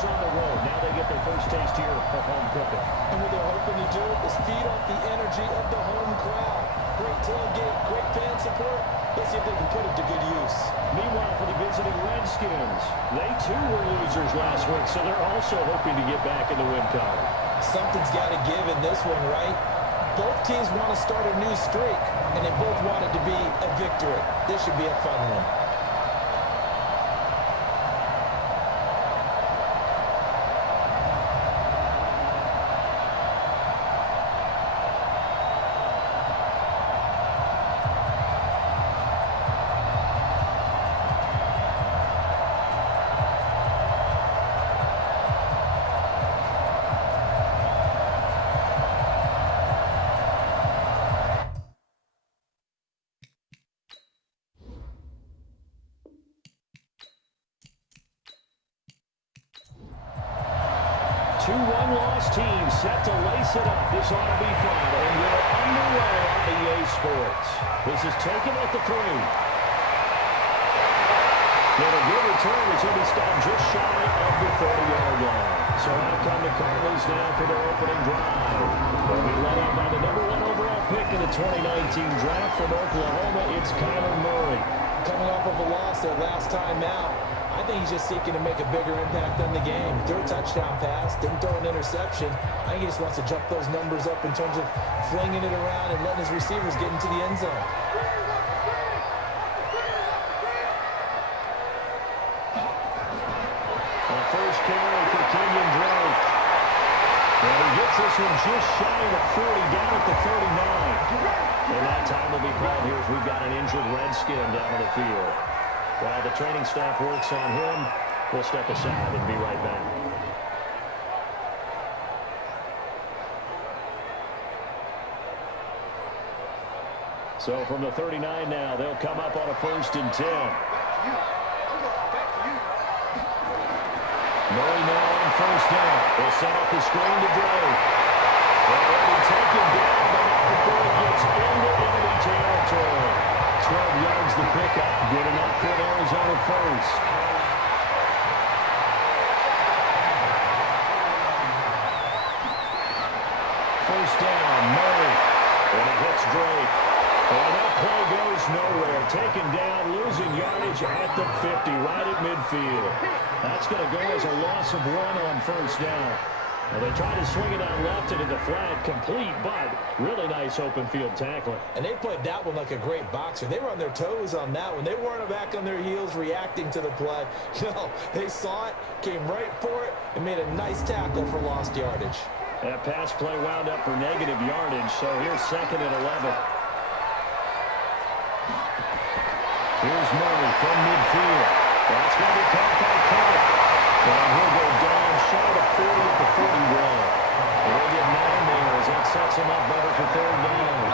Cardinals on the road. Now they get their first taste here of home cooking. And what they're hoping to do is feed off the energy of the home crowd. Great tailgate, great fan support. Let's see if they can put it to good use. Meanwhile, for the visiting Redskins, they too were losers last week, so they're also hoping to get back in the win column. Something's got to give in this one, right? Both teams want to start a new streak, and they both want it to be a victory. This should be a fun one. Two one-loss teams set to lace it up. This ought to be fun, and we're underway on EA Sports. This is taken at the 3. Get a good return as it is stopped just shy of the 30-yard line. So out come the Cardinals now for their opening drive. They'll be led out by the number 1 overall pick in the 2019 draft from Oklahoma. It's Kyler Murray. Coming off of a loss their last time out, I think he's just seeking to make a bigger impact on the game. He threw a touchdown pass, didn't throw an interception. I think he just wants to jump those numbers up in terms of flinging it around and letting his receivers get into the end zone. A first carry for Kenyon Drake. And he gets this one just shy of the 40, down at the 39. And that time will be called here as we've got an injured Redskin down on the field. While the training staff works on him, we'll step aside and be right back. So from the 39 now, they'll come up on a 1st and 10. Murray now on 1st down. They'll set up the screen to Drake. They'll be taken down, but not before it gets into enemy territory. 12 yards the pickup. Good enough for Arizona first. First down, Murray. And it hits Drake. And that play goes nowhere. Taken down, losing yardage at the 50, right at midfield. That's going to go as a loss of 1 on 1st down. Well, they tried to swing it out left into the flat, complete, but really nice open field tackling. And they played that one like a great boxer. They were on their toes on that one. They weren't back on their heels reacting to the play. No, they saw it, came right for it, and made a nice tackle for lost yardage. That pass play wound up for negative yardage, so here's 2nd and 11. Here's Murray from midfield. That's going to be caught by Clark. And he'll go down short of 40 at the 41. And they'll get 9 there as that sets him up better for 3rd down.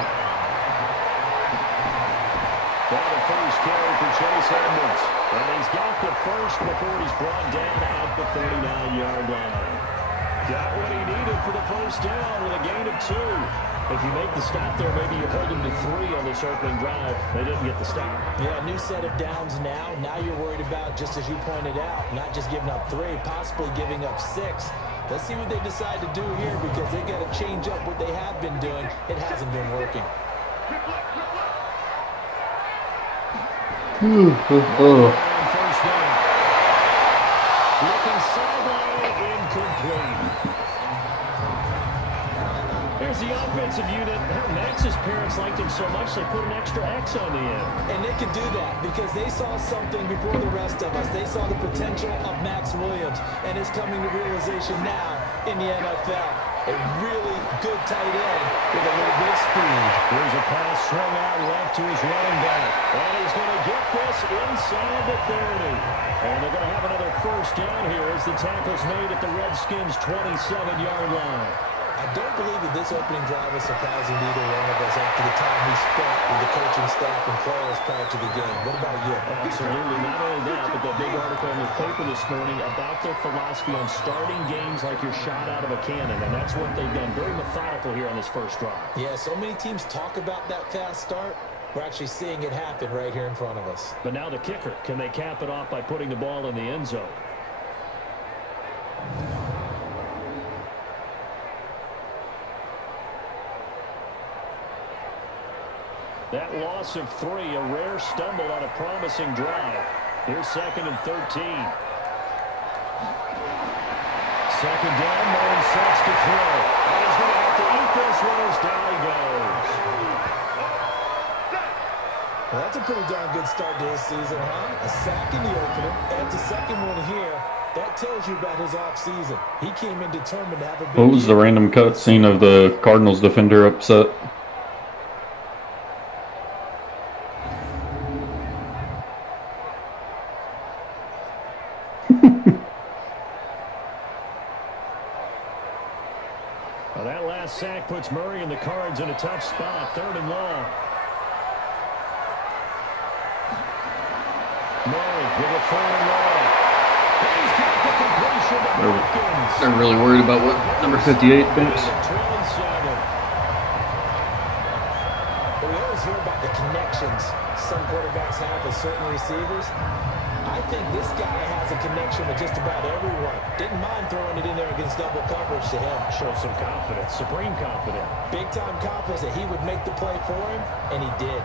Now the first carry for Chase Edmonds. And he's got the first before he's brought down at the 39-yard line. Got what he needed for the 1st down with a gain of 2. If you make the stop there, maybe you hold him to 3 on this opening drive. They didn't get the stop. Yeah, new set of downs now. Now you're worried about, just as you pointed out, not just giving up 3, possibly giving up 6. Let's see what they decide to do here because they got to change up what they have been doing. It hasn't been working. First down. Looking sideline, incomplete. Here's the offensive unit. Max's parents liked him so much they put an extra X on the end. And they can do that because they saw something before the rest of us. They saw the potential of Max Williams, and it's coming to realization now in the NFL. A really good tight end with a little bit of speed. Here's a pass swung out left to his running back. And he's going to get this inside the 30. And they're going to have another 1st down here as the tackle's made at the Redskins' 27-yard line. I don't believe that this opening drive was surprising to either one of us after the time we spent with the coaching staff and players prior to the game. What about you? Absolutely. Not only that, but the big article in the paper this morning about their philosophy on starting games like you're shot out of a cannon, and that's what they've done. Very methodical here on this first drive. Yeah, so many teams talk about that fast start. We're actually seeing it happen right here in front of us. But now the kicker. Can they cap it off by putting the ball in the end zone? That loss of 3, a rare stumble on a promising drive. Here's 2nd and 13. Second down, Murray sets to throw. And he's going to have to eat this one as down he goes. Well, that's a pretty darn good start to his season, huh? A sack in the opener, adds a second one here. That tells you about his offseason. He came in determined to have a big What was the random cut scene of the Cardinals defender upset? Well, that last sack puts Murray and the Cards in a tough spot. 3rd and long. Murray with a 3rd and long. He's got the completion to Hawkins. They're really worried about what number 58 thinks. Well, we always hear about the connections some quarterbacks have with certain receivers. I think this guy has a connection with just about everyone. Didn't mind throwing it in there against double coverage to him. Shows some confidence, supreme confidence. Big-time confidence that he would make the play for him, and he did.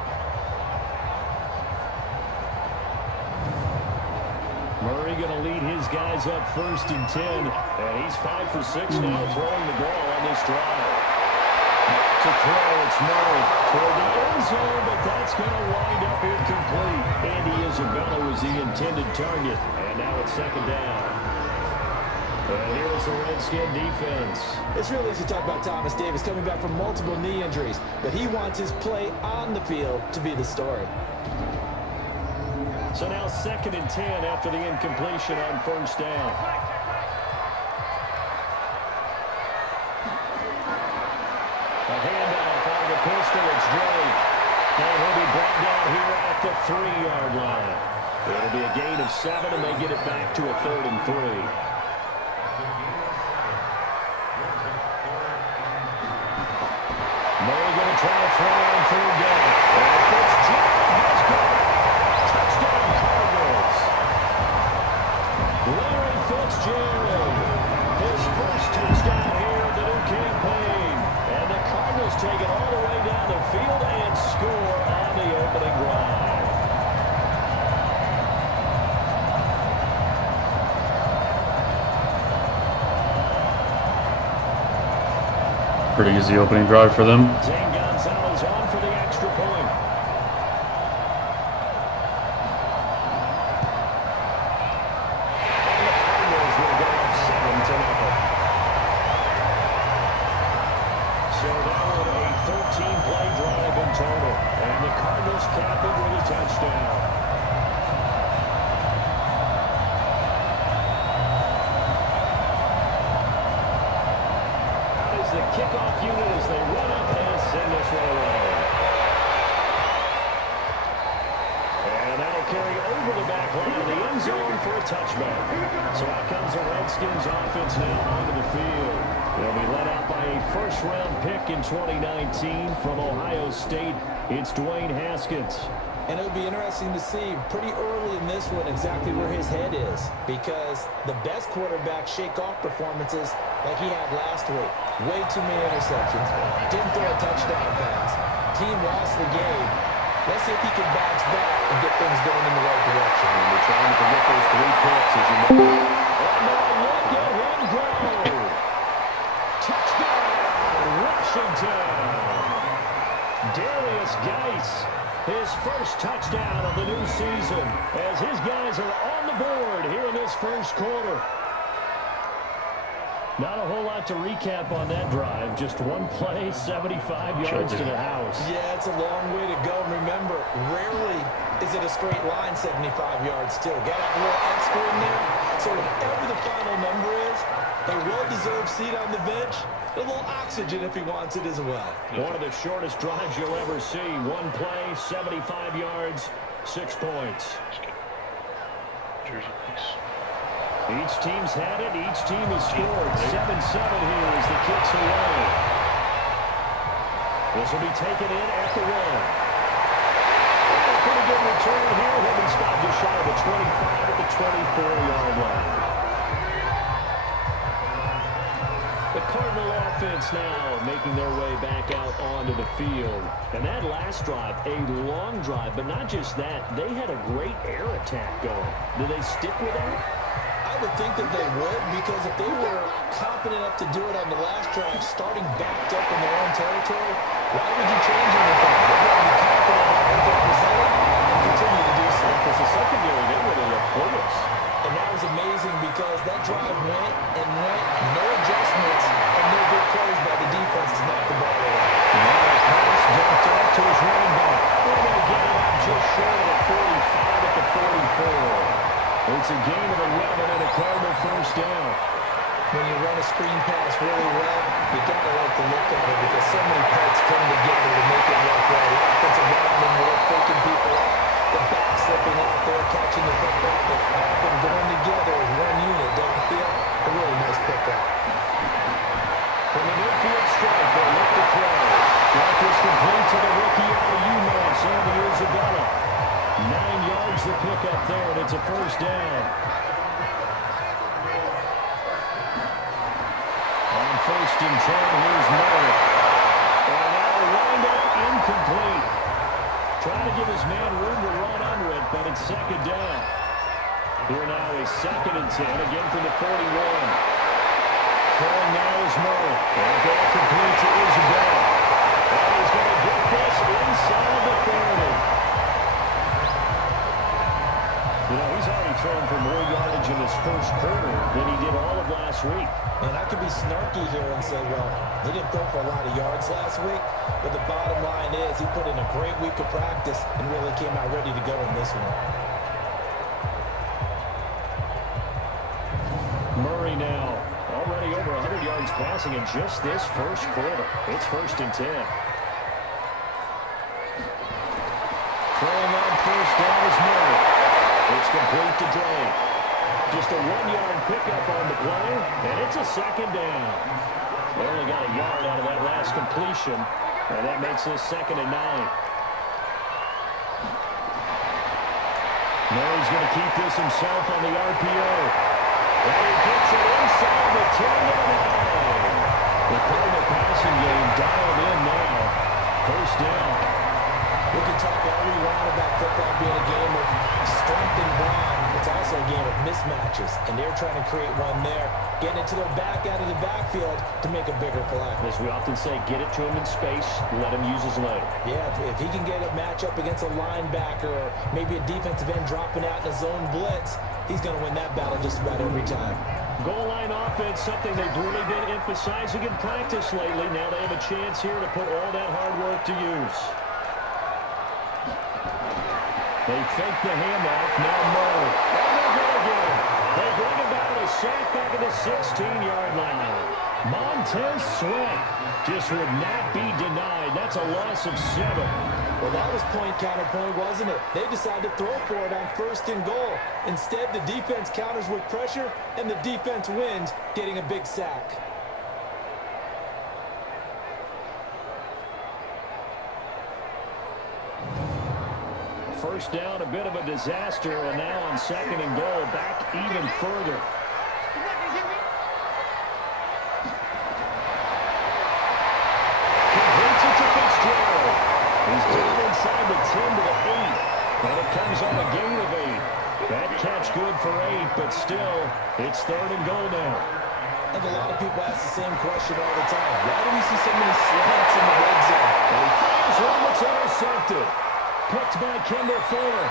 Murray going to lead his guys up 1st and 10. And he's 5 for 6 now throwing the ball on this drive. To throw, it's Murray toward the end zone, but that's going to wind up incomplete. Andy Isabella was the intended target. And now it's 2nd down. And here's the Redskin defense. It's really easy to talk about Thomas Davis coming back from multiple knee injuries, but he wants his play on the field to be the story. So now 2nd and 10 after the incompletion on 1st down. A handoff on the pistol. It's Drake. And he'll be brought down here at the 3-yard line. It'll be a gain of 7, and they get it back to a 3rd and 3. Murray going to try to throw on 3rd down. And Fitzgerald has got it. Touchdown Cardinals. Larry Fitzgerald. His first touchdown here of the new campaign. And the Cardinals take it all the way down the field and score on the opening drive. Pretty easy opening drive for them. Zane Gonzalez on for the extra point. And the Cardinals will go up 7-0. So that one a 13-play drive in total. And the Cardinals cap it with a touchdown. The kickoff unit as they run up and send this one away. And that'll carry over the back line of the end zone for a touchback. So out comes the Redskins offense now onto the field. They'll be led out by a first-round pick in 2019 from Ohio State. It's Dwayne Haskins. And it'll be interesting to see pretty early in this one exactly where his head is, because the best quarterbacks shake off performances like he had last week. Way too many interceptions. Didn't throw a touchdown pass. Team lost the game. Let's see if he can bounce back and get things going in the right direction. And we're trying to forget those 3 picks, as you know. And now look at him go. Touchdown, Washington. Darius Geis. His first touchdown of the new season as his guys are on the board here in this first quarter. Not a whole lot to recap on that drive. Just one play, 75 yards to the house. Yeah, it's a long way to go. Remember, rarely is it a straight line 75 yards still. Got a little extra in there. So whatever the final number is, a well-deserved seat on the bench, a little oxygen if he wants it as well. One of the shortest drives you'll ever see. One play, 75 yards, 6 points. Each team's had it. Each team has scored. 7-7 here as the kick's away. This will be taken in at the 1. A pretty good return here. He'll be stopped just shy of the 25 at the 24-yard line. The Cardinal offense offense now making their way back out onto the field. And that last drive, a long drive, but not just that. They had a great air attack going. Do they stick with that? I would think that they would, because if they were confident enough to do it on the last drive, starting backed up in their own territory, why would you change anything? They're going to be confident about what they're presenting and continue to do so. Because the secondary, they really look hopeless. And that was amazing because that drive went and went, no adjustments, and no good plays by the defense to knock the ball away. Pass dumped off to his running back. They're going to get him just short of the 45 at the 44. It's a gain of 11 and a Cardinal first down. When you run a screen pass really well, you got to like the look of it because so many parts come together to make it work well. The offensive linemen were faking people out, the back slipping out there, catching the football, but all of them going together as one unit, don't you feel? A really nice pickup. From the midfield strike, they look to throw. That is complete to the rookie out of UMass, Andy Isabella. 9 yards the pickup there, and it's a first down. On first and 10, here's Murray. And now wind up incomplete. Trying to give his man room to run under it, but it's second down. Here now is second and 10, again from the 41. Throwing now is Murray. And ball complete to Isabella. And he's going to get this inside the 30. You know, he's already thrown for more yardage in this first quarter than he did all of last week. And I could be snarky here and say, well, he didn't throw for a lot of yards last week, but the bottom line is he put in a great week of practice and really came out ready to go in this one. Murray now, already over 100 yards passing in just this first quarter. It's first and 10. Throwing on first down is Murray. It's complete to Drake. Just a 1-yard pickup on the play, and it's a second down. They only got a yard out of that last completion, and that makes this second and 9. Murray's going to keep this himself on the RPO. And he gets it inside the 10 to 9. The Cardinal passing game dialed in now. First down. We can talk all we want about football being a game of strength and brawn. It's also a game of mismatches, and they're trying to create one there, getting it to their back out of the backfield to make a bigger play. As we often say, get it to him in space, let him use his leg. Yeah, if he can get a matchup against a linebacker or maybe a defensive end dropping out in a zone blitz, he's going to win that battle just about every time. Goal line offense, something they've really been emphasizing in practice lately. Now they have a chance here to put all that hard work to use. They fake the handoff. Now Murray. And they're going to get him. They bring about a sack back at the 16-yard line. Montez Sweat just would not be denied. That's a loss of 7. Well, that was point counterpoint, wasn't it? They decided to throw for it on first and goal. Instead, the defense counters with pressure, and the defense wins, getting a big sack. First down, a bit of a disaster, and now on second and goal, back even further. Completes it to Fitzgerald. He's down inside the 10 to the 8, and it comes on a gain of 8. That catch good for 8, but still, it's third and goal now. I think a lot of people ask the same question all the time. Why do we see so many slants in the red zone? And he finds one that's intercepted. Picked by Kendall Fuller.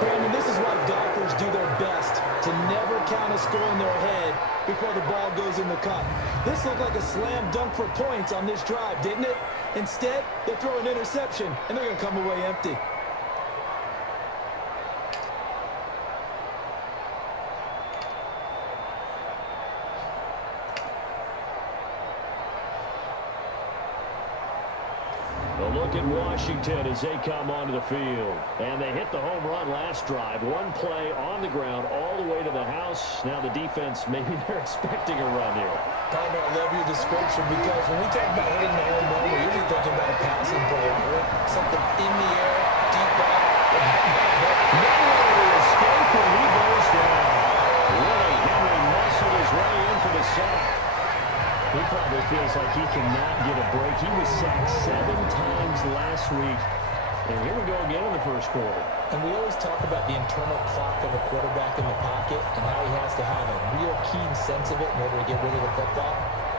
Brandon, this is why golfers do their best to never count a score in their head before the ball goes in the cup. This looked like a slam dunk for points on this drive, didn't it? Instead, they throw an interception, and they're going to come away empty. A look at Washington as they come onto the field. And they hit the home run last drive. One play on the ground all the way to the house. Now the defense, maybe they're expecting a run here. Partner, I love your description because when we talk about hitting the home run, we're usually thinking about a passing play, right? Something in the air, deep out. last week. And here we go again in the first quarter. And we always talk about the internal clock of a quarterback in the pocket and how he has to have a real keen sense of it in order to get rid of the football.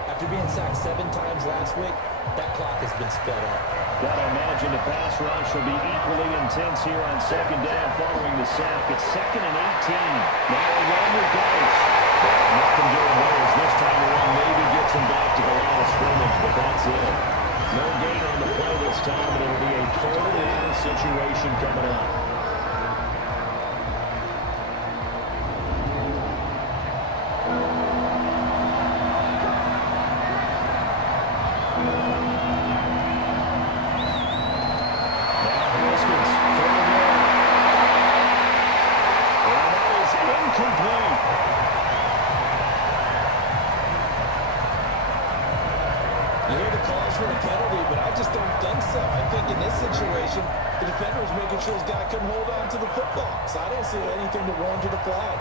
After being sacked 7 times last week, that clock has been sped up. Gotta imagine the pass rush will be equally intense here on second down following the sack. It's 2nd and 18. Now Yr1 goes. Nothing doing there as this time around maybe gets him back to the line of scrimmage, but that's it. No gain on the play this time, and it'll be a 3rd and long situation coming up.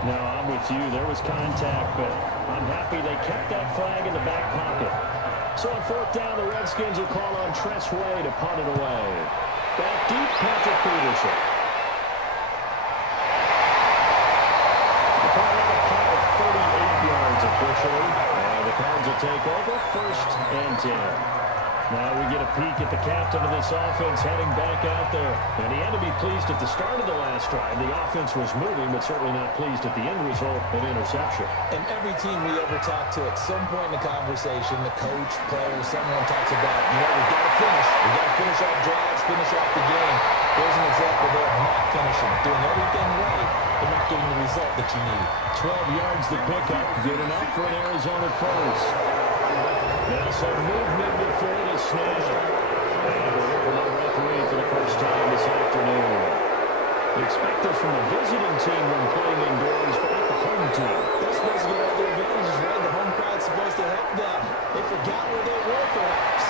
No, I'm with you. There was contact, but I'm happy they kept that flag in the back pocket. So on 4th down, the Redskins will call on Tress Way to punt it away. Back deep, Patrick Peterson. The punt out of punt of 38 yards officially. And the Cards will take over 1st and 10. Now we get a peek at the captain of this offense heading back out there. And he had to be pleased at the start of the last drive. The offense was moving, but certainly not pleased at the end result, an interception. And every team we ever talk to at some point in the conversation, the coach, player, someone talks about, we've got to finish. We've got to finish off drives, finish off the game. There's an example there of not finishing, doing everything right, but not getting the result that you need. 12 yards the pickup, good enough for an Arizona first. Now some movement before the snap. And we're here from our referee for the first time this afternoon. We expect this from the visiting team when playing indoors, but not the home team. They're supposed to get all their advantages, right? The home crowd's supposed to help them. They forgot where they were, perhaps.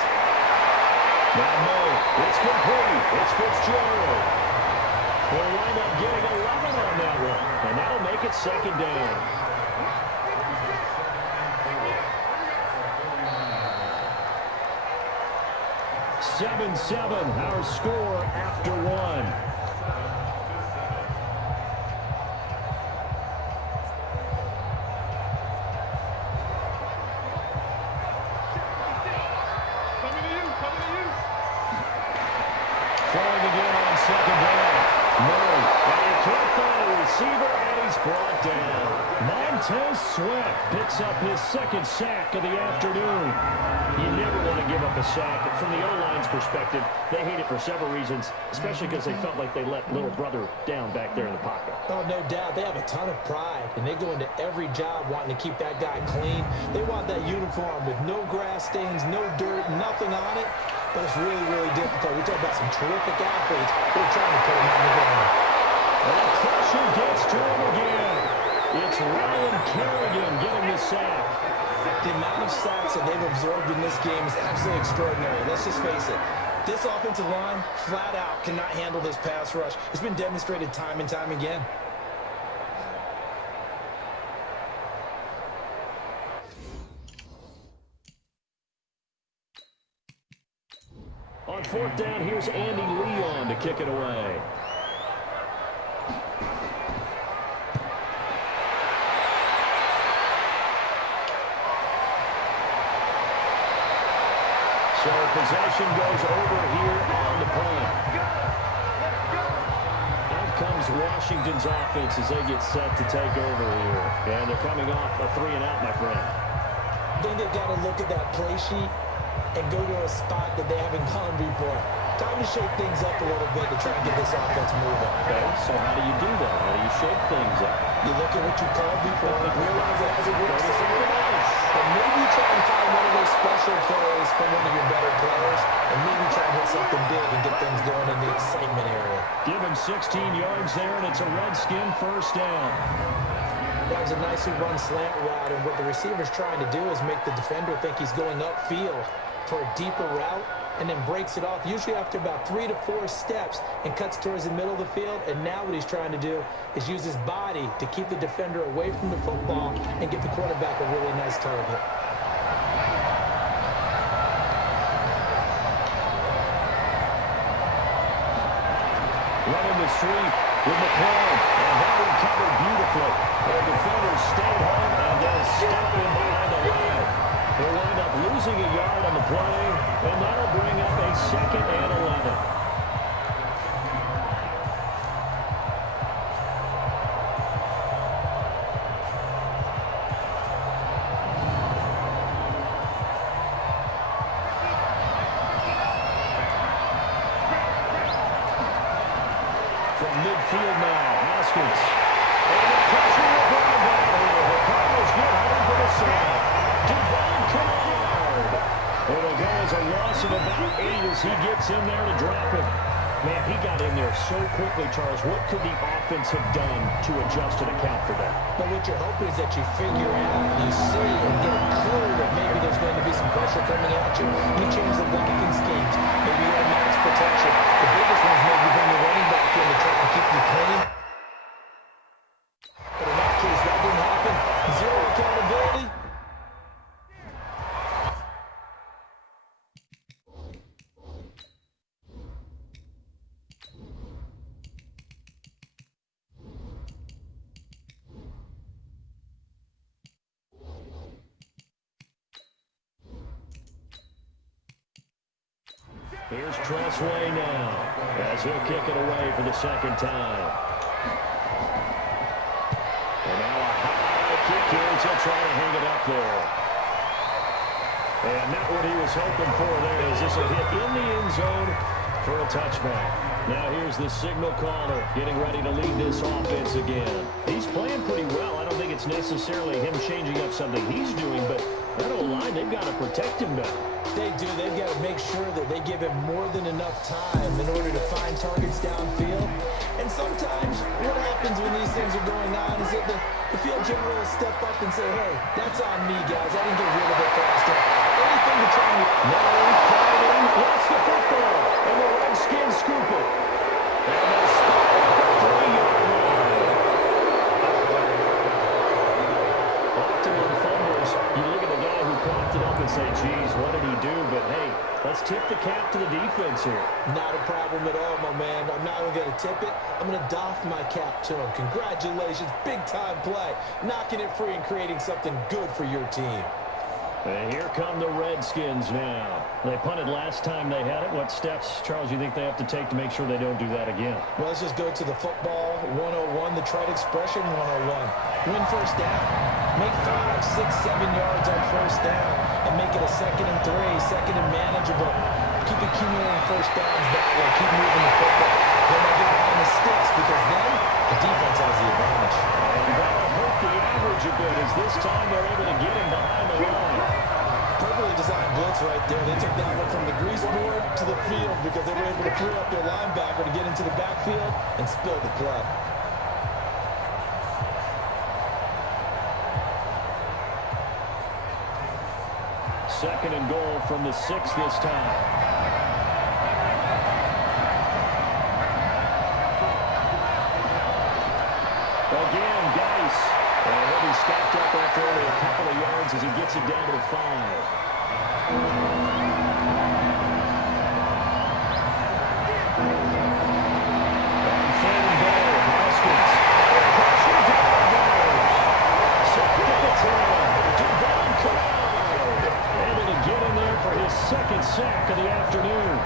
Now Moe, it's complete. It's Fitzgerald. They'll wind up getting 11 on that one, and that'll make it 2nd down. Seven, our score after 1. Throwing again on 2nd down. Murray, and he can't find a receiver, and he's brought down. Montez Sweat picks up his 2nd sack of the afternoon. You never want to give up a sack. From the O-line's perspective, they hate it for several reasons, especially because they felt like they let little brother down back there in the pocket. Oh, no doubt. They have a ton of pride, and they go into every job wanting to keep that guy clean. They want that uniform with no grass stains, no dirt, nothing on it. But it's really, really difficult. We talk about some terrific athletes who are trying to put him on the ground. And pressure gets to him again. It's Ryan Kerrigan getting the sack. The amount of sacks that they've absorbed in this game is absolutely extraordinary. Let's just face it. This offensive line, flat out, cannot handle this pass rush. It's been demonstrated time and time again. On 4th down, here's Andy Leon to kick it away. So possession goes over here on the punt. Out comes Washington's offense as they get set to take over here. And they're coming off a 3-and-out, my friend. I think they've got to look at that play sheet and go to a spot that they haven't gone before. Time to shake things up a little bit to try and get this offense moving. Okay, so how do you do that? How do you shake things up? You look at what you called before and realize it hasn't worked something else. And maybe try and find one of those special plays from one of your better players and maybe try and hit something big and get things going in the excitement area. Give him 16 yards there, and it's a Redskin 1st down. That was a nicely run slant route, and what the receiver's trying to do is make the defender think he's going upfield for a deeper route, and then breaks it off, usually after about 3 to 4 steps, and cuts towards the middle of the field. And now what he's trying to do is use his body to keep the defender away from the football and get the quarterback a really nice target. Running the sweep with McClellan. And that one covered beautifully. The defenders stayed home and then stopped him behind the line. They'll wind up losing a yard on the play, and that'll bring up a 2nd and 11. From midfield now, Haskins. And the pressure will bring him down here. The Cardinals get home for the side. Devon Kennard. It'll go as a loss of about 8 as he gets in there to drop him. Man, he got in there so quickly, Charles. What could the offense have done to adjust and account for that? But what you're hoping is that you figure out, you see, and get a clue that maybe there's going to be some pressure coming at you. You change the blocking schemes. Maybe you have max protection. The biggest one is maybe bring the running back in to try and keep you clean. But in that case, that didn't happen. Zero accountability. Here's Tressway now, as he'll kick it away for the 2nd time. And now a high kick here as he'll try to hang it up there. And not what he was hoping for there, as this will hit in the end zone for a touchback. Now here's the signal caller getting ready to lead this offense again. He's playing pretty well. I don't think it's necessarily him changing up something he's doing, but that O-line, they've got to protect him better. They do. They've got to make sure that they give him more than enough time in order to find targets downfield. And sometimes what happens when these things are going on is that the field general will step up and say, hey, that's on me, guys. I didn't get rid of it fast enough. Anything to try and... Now he's fighting. Lost the football. And the Redskins scoop it. And they'll stop at the 3-yard line. Often on fumbles, you look at the guy who propped it up and say, geez, what did he do? But, hey, let's tip the cap to the defense here. Not a problem at all, my man. I'm not going to tip it. I'm going to doff my cap to him. Congratulations. Big-time play. Knocking it free and creating something good for your team. And here come the Redskins now. They punted last time they had it. What steps, Charles, you think they have to take to make sure they don't do that again? Well, let's just go to the football 101, the trite expression 101. Win first down. Make 5, 6, 7 yards on first down and make it a 2nd and 3, 2nd and manageable. Keep accumulating first downs that way. Keep moving the football. Then they get behind the sticks because then the defense has the advantage. And that'll hurt the average a bit as this time they're able to get him behind the line. Perfectly designed blitz right there. They took that one from the grease board to the field because they were able to free up their linebacker to get into the backfield and spill the play. Second and goal from the 6 this time. Again, Geis. And he'll be stopped up after only a couple of yards as he gets it down to the 5. On 3rd and goal, Haskins. Pressure down goes. Second at the 10. Devon Kennard. Able to get in there for his 2nd sack of the afternoon.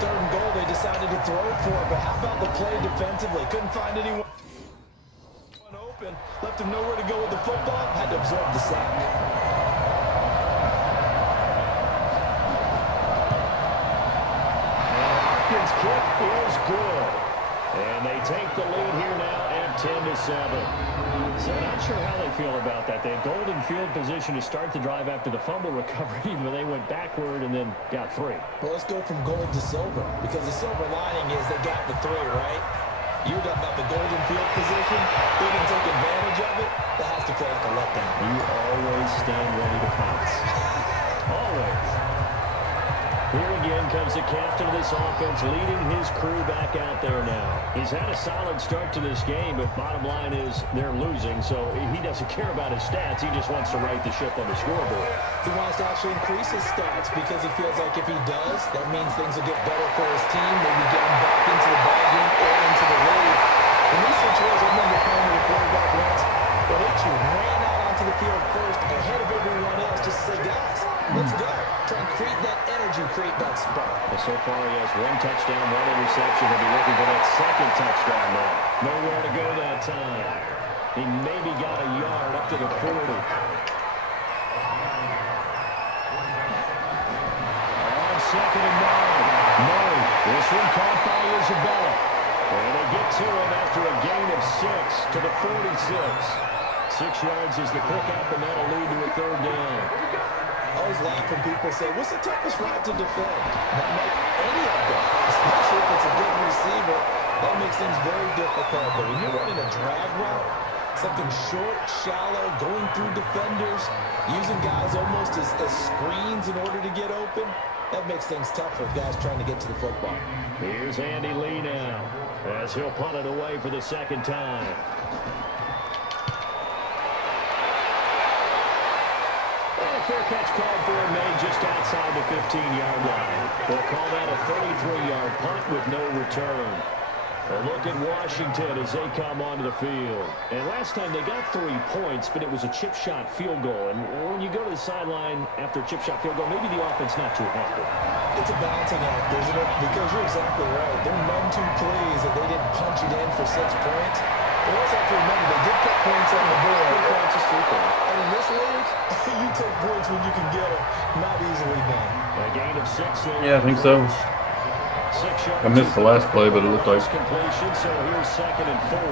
3rd and goal, they decided to throw for it, but how about the play defensively? Couldn't find anyone open. Left him nowhere to go with the football. Had to absorb the sack. Hopkins' kick is good. And they take the lead here now at 10-7. So not sure how they feel about that. They had golden field position to start the drive after the fumble recovery, but they went backward and then got 3. Well, let's go from gold to silver, because the silver lining is they got the 3, right? You're talking about the golden field position. They didn't take advantage of it. That has to feel like a letdown. You always stand ready to pounce. Always. Here again comes the captain of this offense, leading his crew back out there now. He's had a solid start to this game, but bottom line is they're losing, so he doesn't care about his stats. He just wants to right the ship on the scoreboard. He wants to actually increase his stats because he feels like if he does, that means things will get better for his team, maybe get him back into the ballgame or into the create that spark. Well, so far he has 1 touchdown, 1 interception. He'll be looking for that second touchdown now. Nowhere to go that time. He maybe got a yard up to the 40. On 2nd and 9. Murray, this one caught by Isabella. And they get to him after a gain of 6 to the 46. 6 yards is the pickup, and that'll lead to a 3rd down. I always laugh when people say, what's the toughest route to defend? Not like any of them, especially if it's a good receiver. That makes things very difficult. But when you're running a drag route, something short, shallow, going through defenders, using guys almost as screens in order to get open, that makes things tough for guys trying to get to the football. Here's Andy Lee now, as he'll punt it away for the 2nd time. Fair catch called for and made just outside the 15-yard line. They'll call that a 33-yard punt with no return. A look at Washington as they come onto the field. And last time they got 3 points, but it was a chip shot field goal. And when you go to the sideline after a chip shot field goal, maybe the offense not too happy. It's a balancing act, isn't it? Because you're exactly right. They're none too pleased that they didn't punch it in for 6 points. But also have to remember, they did put points on the board. 3 points is 3 points. And in this league, you take points when you can get them. Not easily done. A gain of 6 there. Yeah, I think so. 6 yards. I missed the last play, but it looked like Completion, so here's 2nd and 4.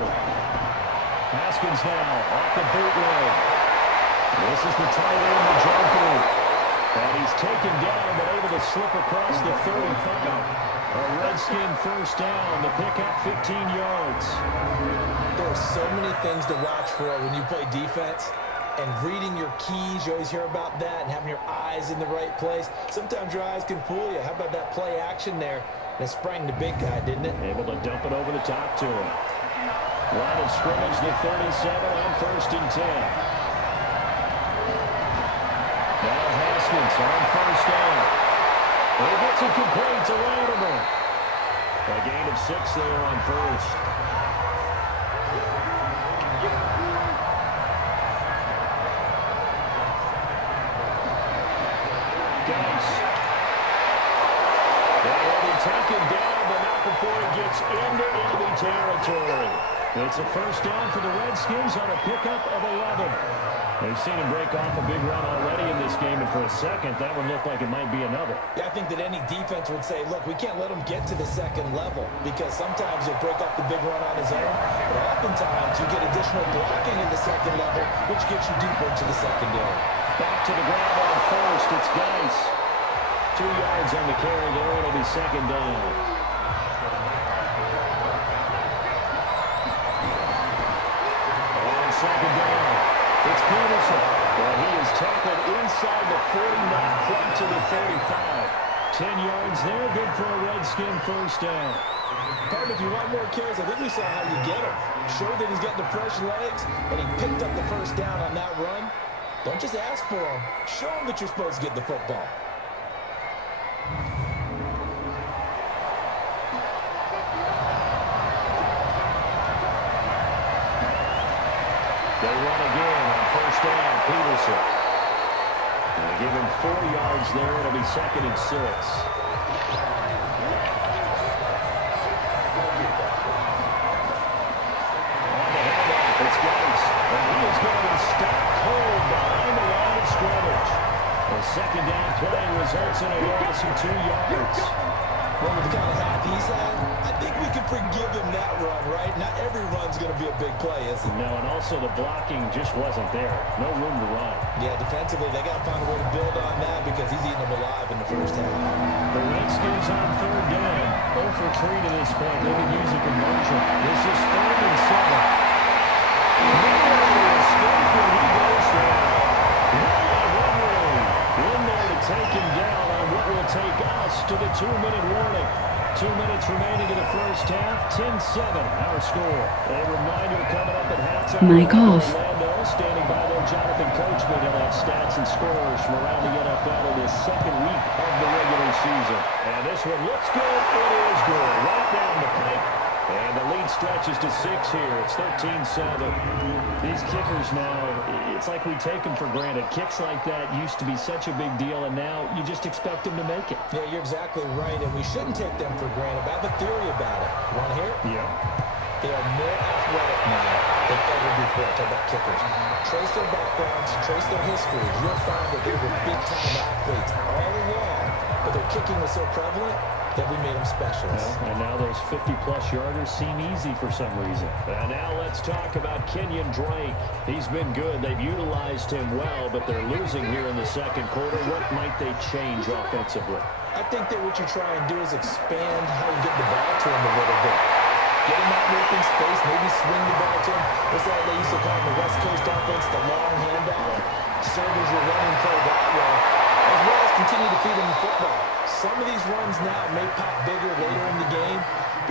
Haskins now off the bootleg. This is the tight end, the jungle. And he's taken down, but able to slip across the 35. A Redskin 1st down. The pickup 15 yards. There are so many things to watch for when you play defense. And reading your keys, you always hear about that, and having your eyes in the right place. Sometimes your eyes can fool you. How about that play action there? And it sprang the big guy, didn't it? Able to dump it over the top to him. Line of scrimmage, the 37 on 1st and 10. Now Haskins on 1st down. He gets it complete to Latimer. A gain of 6 there on 1st. Taken down, but not before he gets into enemy territory. It's a 1st down for the Redskins on a pickup of 11. They've seen him break off a big run already in this game, and for a second, that one looked like it might be another. Yeah, I think that any defense would say, look, we can't let him get to the 2nd level, because sometimes he'll break off the big run on his own, but oftentimes you get additional blocking in the 2nd level, which gets you deeper into the secondary. Back to the ground on 1st. It's Geis. 2 yards on the carry there. It'll be 2nd down. On 2nd down, it's Peterson. Well, he is tackled inside the 40, not quite to the 35. 10 yards there, good for a Redskin 1st down. Pardon, if you want more carries, I think we saw how you get him. Show that he's got the fresh legs, and he picked up the 1st down on that run. Don't just ask for him. Show him that you're supposed to get the football. They run again on 1st down, Peterson. And they give him 4 yards there. It'll be 2nd and 6. On the handoff, it's Geis. And he is going to be stopped cold behind the line of scrimmage. A 2nd down play results in a loss of 2 yards. Well, with the kind of half he's had, I think we can forgive him that run, right? Not every run's going to be a big play, is it? No, and also the blocking just wasn't there. No room to run. Yeah, defensively, they got to find a way to build on that because he's eating them alive in the 1st half. The Redskins on 3rd down. 0 for 3 to this point. They can use a conversion. This is 3rd and 7. Henry escaped and he goes down. Henry in there to take him down on what will take us to the 2-minute warning. 2 minutes remaining in the 1st half. 10-7 our score. A reminder coming up at halftime. Mike off. Orlando standing by there. Jonathan Coachman. He'll have stats and scores from around the NFL in this 2nd week of the regular season. And this one looks good. It is good. Right down the pipe. And the lead stretch stretches to 6 here. It's 13-7. These kickers now, it's like we take them for granted. Kicks like that used to be such a big deal, and now you just expect them to make it. Yeah, you're exactly right, and we shouldn't take them for granted. But I have a theory about it. You want to hear it? Yeah. They are more athletic now than ever before. Talk about kickers. Trace their backgrounds, trace their histories. You'll find that they were big-time athletes all along, but their kicking was so prevalent that we made them specialists. And now those 50-plus yarders seem easy for some reason. And now let's talk about Kenyon Drake. He's been good. They've utilized him well, but they're losing here in the second quarter. What might they change offensively? I think that what you try and do is expand how you get the ball to him a little bit. Get him out in open space, maybe swing the ball to him. What's that they used to call in the West Coast offense, the long handoff? Serve as your running play that way, as well as continue to feed him the football. Some of these runs now may pop bigger later in the game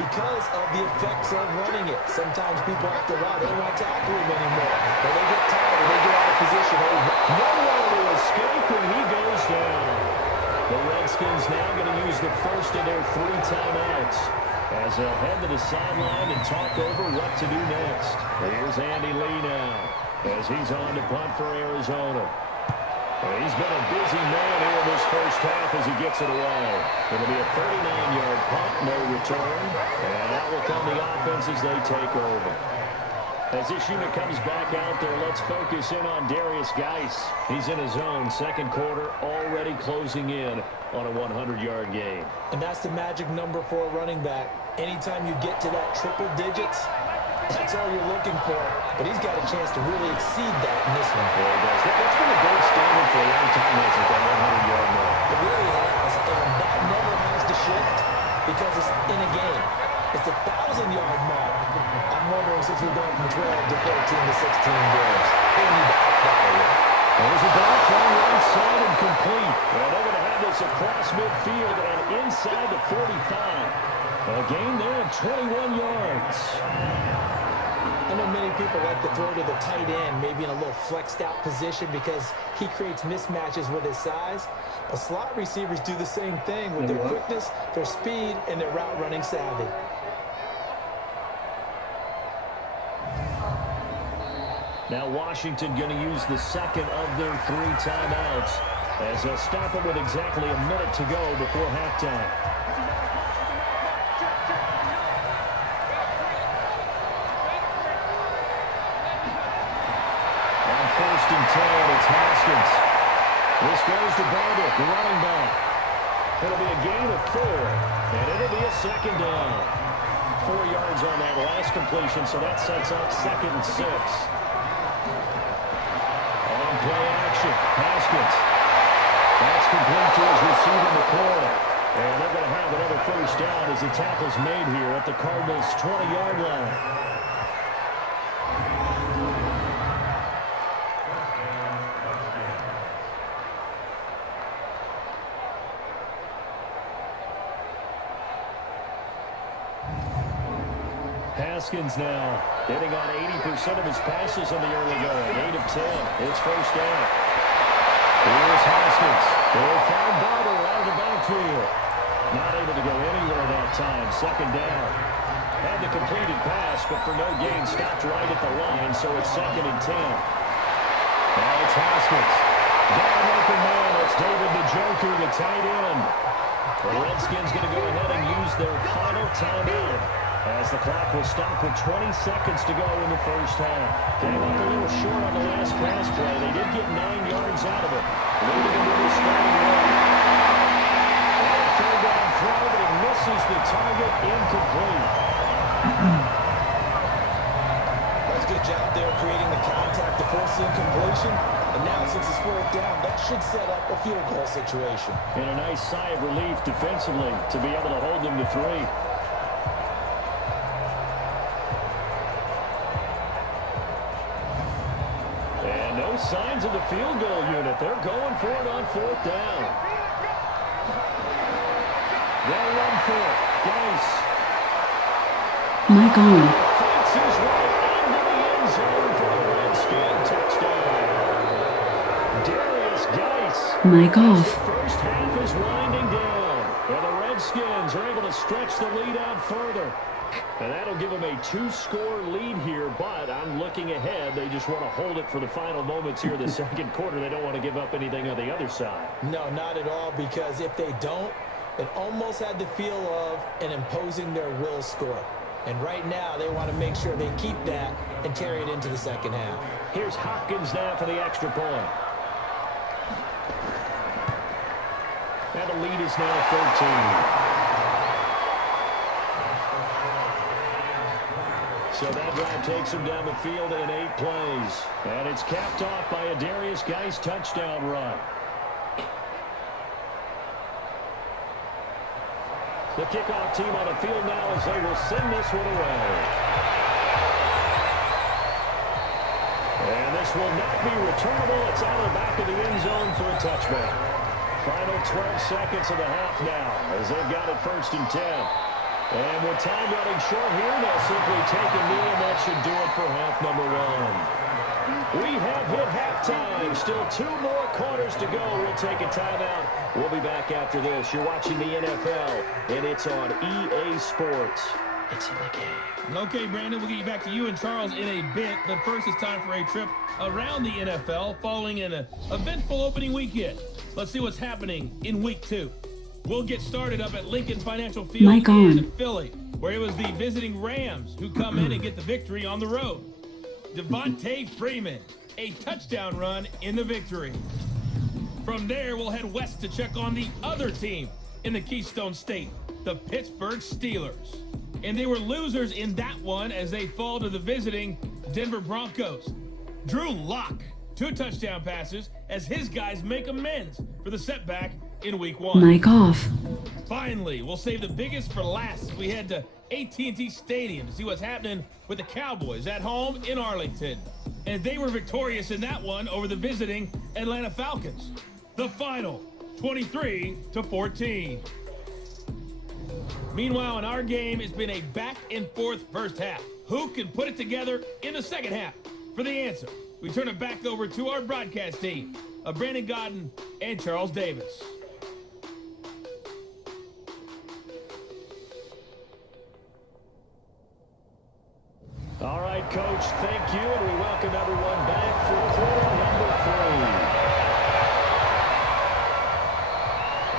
because of the effects of running it. Sometimes people have to run. They don't want to tackle him anymore. Or they get tired or they get out of position. Nowhere to escape when he goes down. The Redskins now going to use the first of their 3 timeouts as they'll head to the sideline and talk over what to do next. Here's Andy Lee now as he's on to punt for Arizona. He's been a busy man here in this first half as he gets it away. It'll be a 39-yard punt, no return. And that will come the offense as they take over. As this unit comes back out there, let's focus in on Darius Geis. He's in his own second quarter, already closing in on a 100-yard game. And that's the magic number for a running back. Anytime you get to that triple digits, that's all you're looking for. But he's got a chance to really exceed that in this one. Yeah, he does. That's been a gold standard for a long time, hasn't it, that 100-yard mark? It really has, and that never has to shift because it's in a game. It's a 1,000-yard mark. I'm wondering, since we've gone from 12 to 14 to 16 games, they need to up that a little. There's a ball thrown right side and complete. And they're going to have this across midfield and inside the 45. A gain there of 21 yards. I know many people like to throw to the tight end, maybe in a little flexed out position because he creates mismatches with his size. But slot receivers do the same thing with their quickness, their speed, and their route running savvy. Now Washington going to use the second of their 3 timeouts as they'll stop it with exactly a minute to go before halftime. On 1st and 10, it's Haskins. This goes to Barber, the running back. It'll be a gain of 4, and it'll be a second down. 4 yards on that last completion, so that sets up 2nd and 6. Play action. Haskins. That's complete to his receiver, McCoy. And they're going to have another first down as the tackle's made here at the Cardinals' 20-yard line. Haskins now hitting on 80% of his passes on the early going. 8 of 10. It's first down. Here's Haskins. They'll find Barber out of the backfield. Not able to go anywhere that time. Second down. Had the completed pass, but for no gain, stopped right at the line, so it's 2nd and 10. Now it's Haskins. Got an open man. It's David Njoku, the tight end. The Redskins going to go ahead and use their final timeout, as the clock will stop with 20 seconds to go in the first half. Came up a little short on the last pass play. They did get 9 yards out of it, leading into this starting run. And a 3rd down throw, but it misses the target, incomplete. That's a good job there creating the contact to force the incompletion. And now, since it's 4th down, that should set up a field goal situation. And a nice sigh of relief defensively to be able to hold them to 3. Signs of the field goal unit. They're going for it on 4th down. They'll run for it. Geis. Mike on. Fights his way into the end zone for a Redskin touchdown. Darius Geis. Mike off. The first half is winding down, and the Redskins are able to stretch the lead out further. And that'll give them a 2-score lead here, but I'm looking ahead. They just want to hold it for the final moments here in the second quarter. They don't want to give up anything on the other side. No, not at all, because if they don't, it almost had the feel of an imposing their will score. And right now, they want to make sure they keep that and carry it into the second half. Here's Hopkins now for the extra point. And the lead is now 13. So that drive takes him down the field in 8 plays. And it's capped off by a Darius Geis touchdown run. The kickoff team on the field now as they will send this one away. And this will not be returnable. It's out of the back of the end zone for a touchback. Final 12 seconds of the half now as they've got it 1st and 10. And with time running short here, they'll simply take a knee, and that should do it for half number 1. We have hit halftime. Still 2 more quarters to go. We'll take a timeout. We'll be back after this. You're watching the NFL, and it's on EA Sports. It's in the game. Okay, Brandon, we'll get you back to you and Charles in a bit. But first, it's time for a trip around the NFL following an eventful opening weekend. Let's see what's happening in Week 2. We'll get started up at Lincoln Financial Field in Philly, where it was the visiting Rams who come in and get the victory on the road. Devontae Freeman, a touchdown run in the victory. From there, we'll head west to check on the other team in the Keystone State, the Pittsburgh Steelers. And they were losers in that one as they fall to the visiting Denver Broncos. Drew Lock, 2 touchdown passes as his guys make amends for the setback in Week 1. Mic off. Finally, we'll save the biggest for last as we head to AT&T Stadium to see what's happening with the Cowboys at home in Arlington. And they were victorious in that one over the visiting Atlanta Falcons. The final, 23-14. Meanwhile, in our game, it's been a back-and-forth first half. Who can put it together in the second half? For the answer, we turn it back over to our broadcast team of Brandon Godden and Charles Davis. All right, Coach, thank you, and we welcome everyone back for quarter number 3.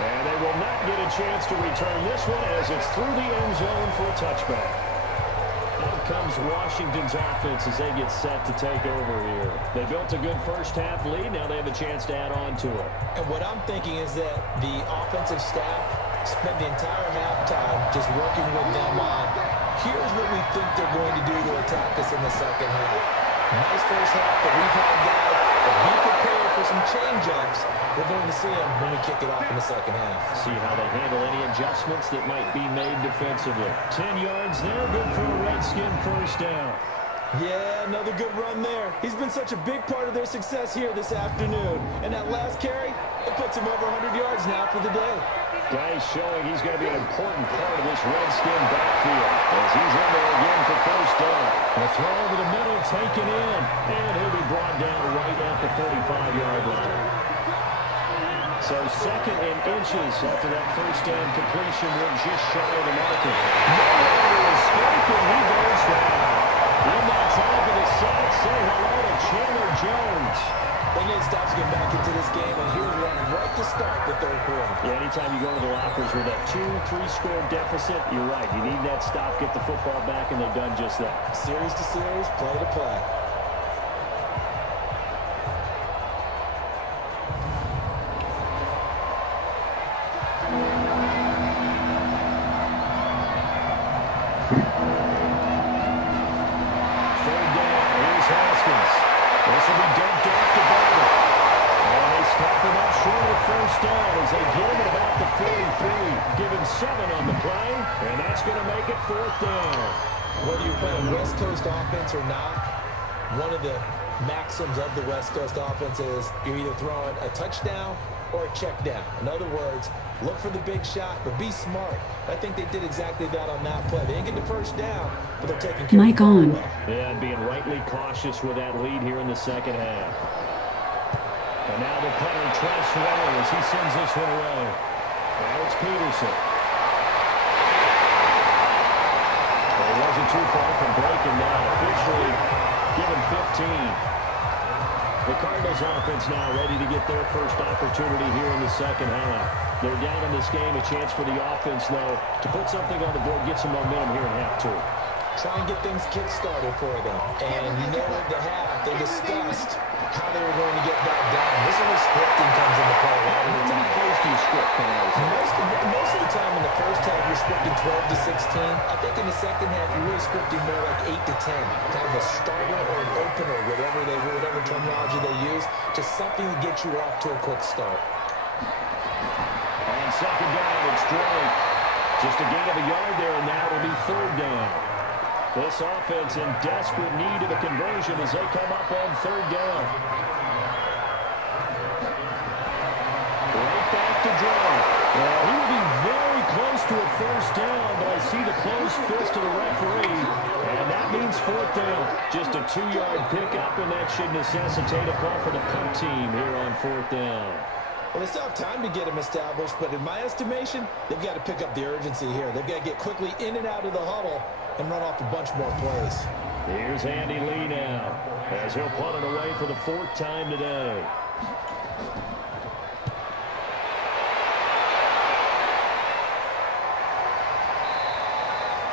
And they will not get a chance to return this one as it's through the end zone for a touchback. Out comes Washington's offense as they get set to take over here. They built a good first half lead. Now they have a chance to add on to it. And what I'm thinking is that the offensive staff spent the entire halftime just working with them on, here's what we think they're going to do to attack us in the second half. Nice first half that we've had, guys, but be prepared for some change-ups. We're going to see them when we kick it off in the second half. See how they handle any adjustments that might be made defensively. 10 yards there, good for a Redskin first down. Yeah, another good run there. He's been such a big part of their success here this afternoon. And that last carry, it puts him over 100 yards now for the day. Guys showing he's going to be an important part of this Redskin backfield as he's in there again for first down. A throw over the middle, taken in, and he'll be brought down right at the 45-yard line. So 2nd and inches after that first down completion. We're just shy of the marker. No escape, and he goes down. In that time for the sack, say hello to Chandler Jones. They need to stop to get back into this game, and here's one right to start the third quarter. Yeah, anytime you go to the lockers with that 2-3-score deficit, you're right. You need that stop, get the football back, and they've done just that. Series to series, play to play. First down as they get him at about the 43. Give him 7 on the play, and that's going to make it 4th down. Whether you're playing West Coast offense or not, one of the maxims of the West Coast offense is you're either throwing a touchdown or a check down. In other words, look for the big shot, but be smart. I think they did exactly that on that play. They didn't get the first down, but they're taking care of the ball well. Yeah, and being rightly cautious with that lead here in the second half. And now the punter tries away as he sends this one away. Now it's Peterson. And too far from breaking that. Officially given 15. The Cardinals offense now ready to get their first opportunity here in the second half. They're down in this game. A chance for the offense, though, to put something on the board, get some momentum here in half two. Try and get things kick-started for them. And you know at the half, they discussed how they were going to get that done. This is where scripting comes into play a lot of the time. Most of the time in the first half, you're scripting 12 to 16. I think in the second half, you're really scripting more like 8 to 10. Kind of a starter or an opener, whatever terminology they use. Just something to get you off to a quick start. On second down, it's Drake. Just a gain of a yard there, and now it'll be third down. This offense in desperate need of a conversion as they come up on third down. Right back to Drake. Well, he will be very close to a first down, but I see the closed fist of the referee, and that means fourth down. Just a 2-yard pickup, and that should necessitate a call for the punt team here on fourth down. Well, they still have time to get him established, but in my estimation, they've got to pick up the urgency here. They've got to get quickly in and out of the huddle and run off a bunch more plays. Here's Andy Lee now, as he'll punt it away for the 4th time today.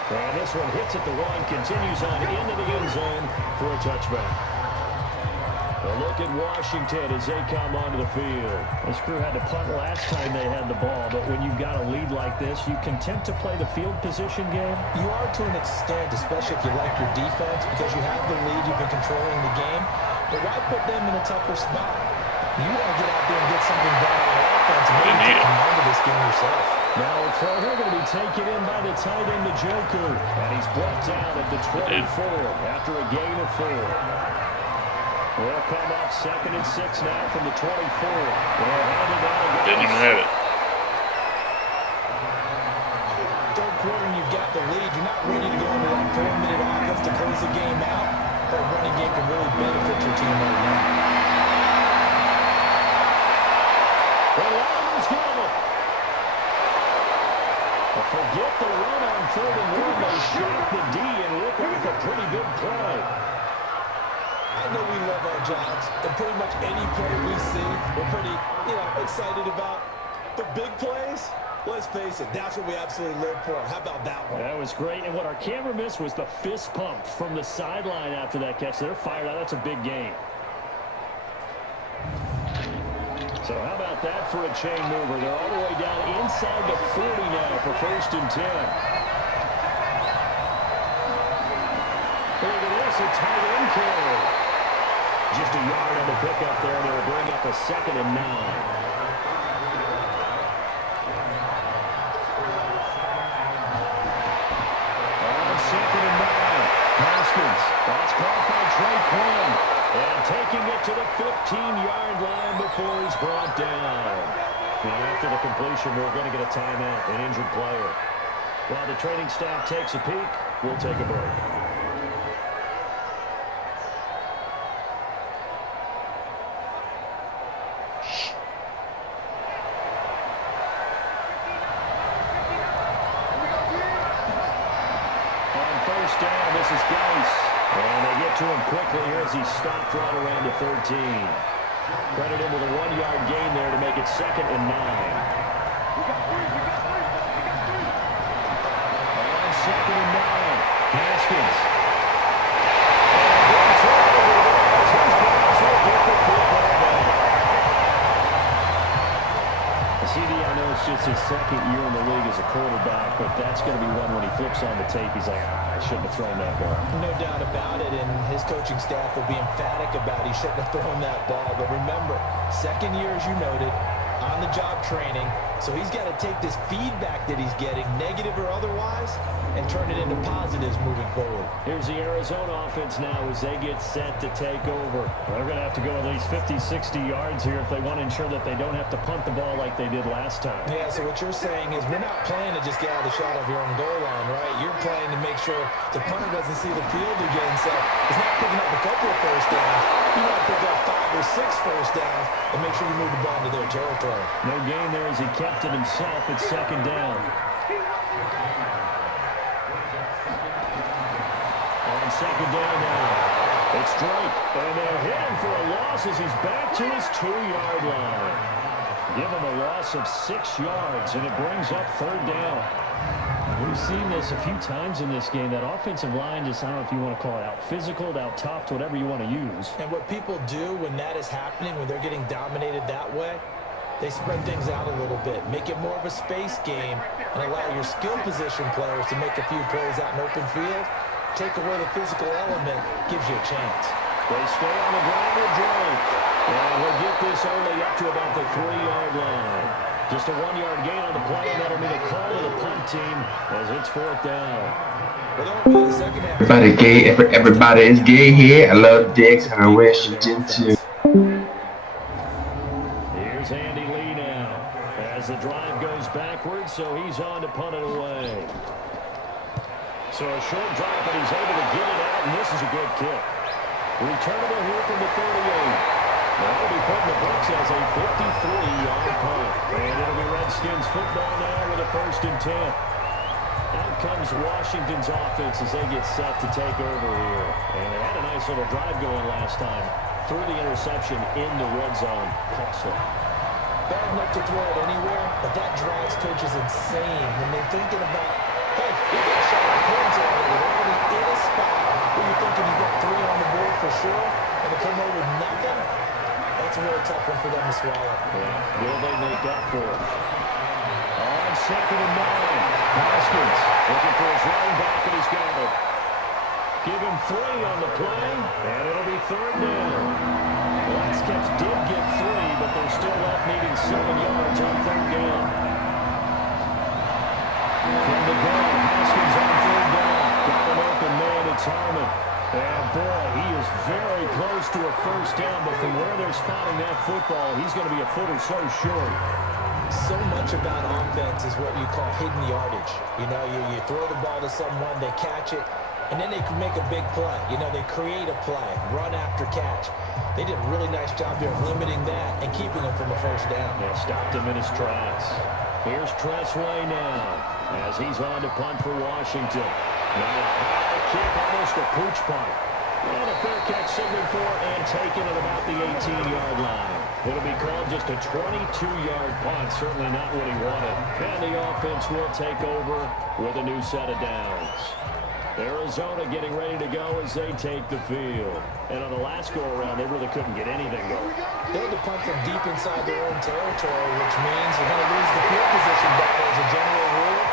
And this one hits at the 1, continues on into the end zone for a touchback. A look at Washington as they come onto the field. This crew had to punt last time they had the ball, but when you've got a lead like this, you content to play the field position game? You are to an extent, especially if you like your defense, because you have the lead, you've been controlling the game. But why put them in a tougher spot? You want to get out there and get something done on offense and maybe take command of this game yourself. Now they're going to be taken in by the tight end Gm2, and he's brought down at the 24 after a gain of 4. They'll come up 2nd and 6 now from the 24. Didn't even have it. Third quarter and you've got the lead. You're not ready to go into that 4-minute offense to close the game out. But a running game can really benefit your team right now. The Lions get it. Forget the run on 3rd and 1. They shot the D and look like a pretty big play. I know we love our jobs, and pretty much any play we see, we're pretty, excited about. But big plays, let's face it, that's what we absolutely live for. How about that one? That was great, and what our camera missed was the fist pump from the sideline after that catch. They're fired out. That's a big game. So how about that for a chain mover? They're all the way down inside the 40 now for 1st and 10. Look at this, a tight end carry. Just a yard on the pickup there, and it'll bring up a 2nd and 9. On 2nd and 9, Haskins. That's caught by Trey Quinn. And taking it to the 15-yard line before he's brought down. Now after the completion, we're going to get a timeout, an injured player. While the training staff takes a peek, we'll take a break. Down, this is Geis. And they get to him quickly here as he stopped right around the 13. Credit him with a 1-yard gain there to make it 2nd and 9. On 2nd and 9, Haskins. CD, I know it's just his 2nd year in the league as a quarterback, but that's going to be one when he flips on the tape. He's like, I shouldn't have thrown that ball. No doubt about it, and his coaching staff will be emphatic about he shouldn't have thrown that ball. But remember, 2nd year, as you noted, on-the-job training, so he's got to take this feedback that he's getting, negative or otherwise, and turn it into positives moving forward. Here's the Arizona offense now as they get set to take over. They're going to have to go at least 50, 60 yards here if they want to ensure that they don't have to punt the ball like they did last time. Yeah, so what you're saying is we're not playing to just get out of the shot of your own goal line, right? You're playing to make sure the punter doesn't see the field again, so he's not picking up a couple of first downs. You want to pick up 5 or 6 first downs and make sure you move the ball into their territory. No gain there as he kept it himself at 2nd down. second down now. It's Drake, and they're hitting for a loss as he's back to his 2-yard line. Give him a loss of 6 yards, and it brings up third down. We've seen this a few times in this game. That offensive line just, I don't know if you want to call it out-physical, out-toughed, whatever you want to use. And what people do when that is happening, when they're getting dominated that way, they spread things out a little bit, make it more of a space game, and allow your skill position players to make a few plays out in open field. Take away the physical element, gives you a chance. They stay on the ground with Drake. And we'll get this only up to about the 3-yard line. Just a 1-yard gain on the play, and that'll be the call of the punt team as it's fourth down. Everybody gay, everybody is gay here. I love dicks and I wish Gm2. Here's Andy Lee now as the drive goes backwards, so he's on to punt it away. So a short drive, but he's able to get it out, and this is a good kick. Returnable here from the 38. That'll be put in the books as a 53-yard punt. And it'll be Redskins football now with a 1st and 10. Out comes Washington's offense as they get set to take over here. And they had a nice little drive going last time. Threw the interception in the red zone. Costly. Bad enough to throw it anywhere, but that drives coaches insane when they're thinking about, hey, we got a shot at points already. We're already in a spot where you're thinking you got 3 on the board for sure, and to come over with nothing, that's a really tough one for them to swallow. Yeah. Will they make up for it? On 2nd and 9. Haskins looking for his running back, and he's got it. Give him 3 on the play, and it'll be 3rd down. Last catch did get 3, but they're still left needing 7 yards on 3rd down. From the gun, Haskins on 3rd down. Got an open man, it's Harmon. And boy, he is very close to a 1st down, but from where they're spotting that football, he's going to be a foot or so short. So much about offense is what you call hidden yardage. You know, you throw the ball to someone, they catch it, and then they can make a big play. You know, they create a play, run after catch. They did a really nice job there of limiting that and keeping him from a 1st down. Yeah, stopped him in his tracks. Here's Tressway now as he's on to punt for Washington. Now a high kick, almost a pooch punt. And a fair catch signaled for and taken at about the 18-yard line. It'll be called just a 22-yard punt. Certainly not what he wanted. And the offense will take over with a new set of downs. Arizona getting ready to go as they take the field. And on the last go-around, they really couldn't get anything going. They had to punt from deep inside their own territory, which means they're going to lose the field position battle as a general rule.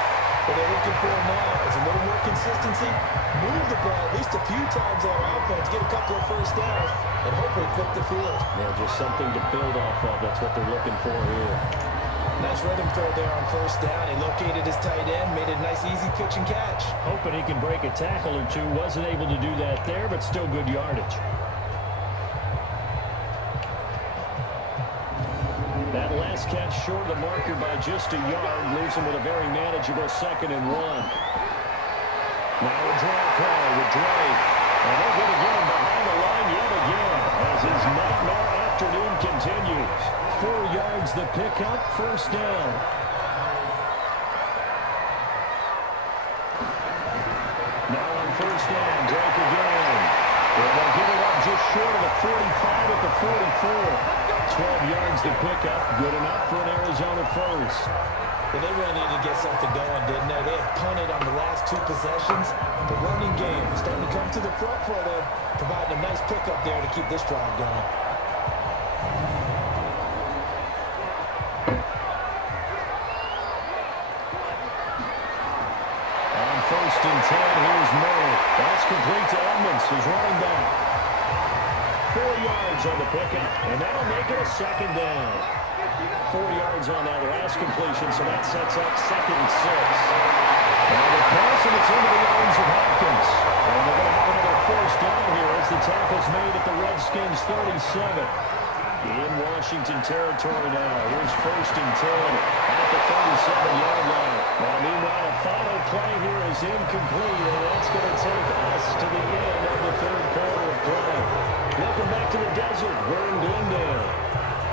What they're looking for now is a little more consistency, move the ball at least a few times on offense, get a couple of 1st downs, and hopefully flip the field. Yeah, just something to build off of. That's what they're looking for here. Nice rhythm throw there on 1st down. He located his tight end, made a nice easy pitch and catch. Hoping he can break a tackle or two. Wasn't able to do that there, but still good yardage. That last catch short of the marker by just a yard leaves him with a very manageable 2nd and 1. Now a draw play with Drake. And they're going to get him behind the line yet again as his nightmare afternoon continues. 4 yards the pickup, 1st down. Now on 1st down, Drake again. And they'll get it up just short of the 45 at the 44. 12 yards to pick up. Good enough for an Arizona 1st. Well, they really needed to get something going, didn't they? They had punted on the last 2 possessions. The running game is starting to come to the front for them, providing a nice pickup there to keep this drive going. On 1st and 10, here's Murray. That's complete to Edmonds, his running back. 4 yards on the pickup, and that'll make it a 2nd down. 4 yards on that last completion, so that sets up 2nd and 6. Now the pass, and it's into the arms of Hopkins. And they're going to have another 1st down here as the tackle's made at the Redskins 37. In Washington territory now. Here's 1st and 10 at the 37-yard line. Now, meanwhile, a final play here is incomplete, and that's going to take us to the end of the 3rd quarter of play. Welcome back to the desert. We're in Glendale.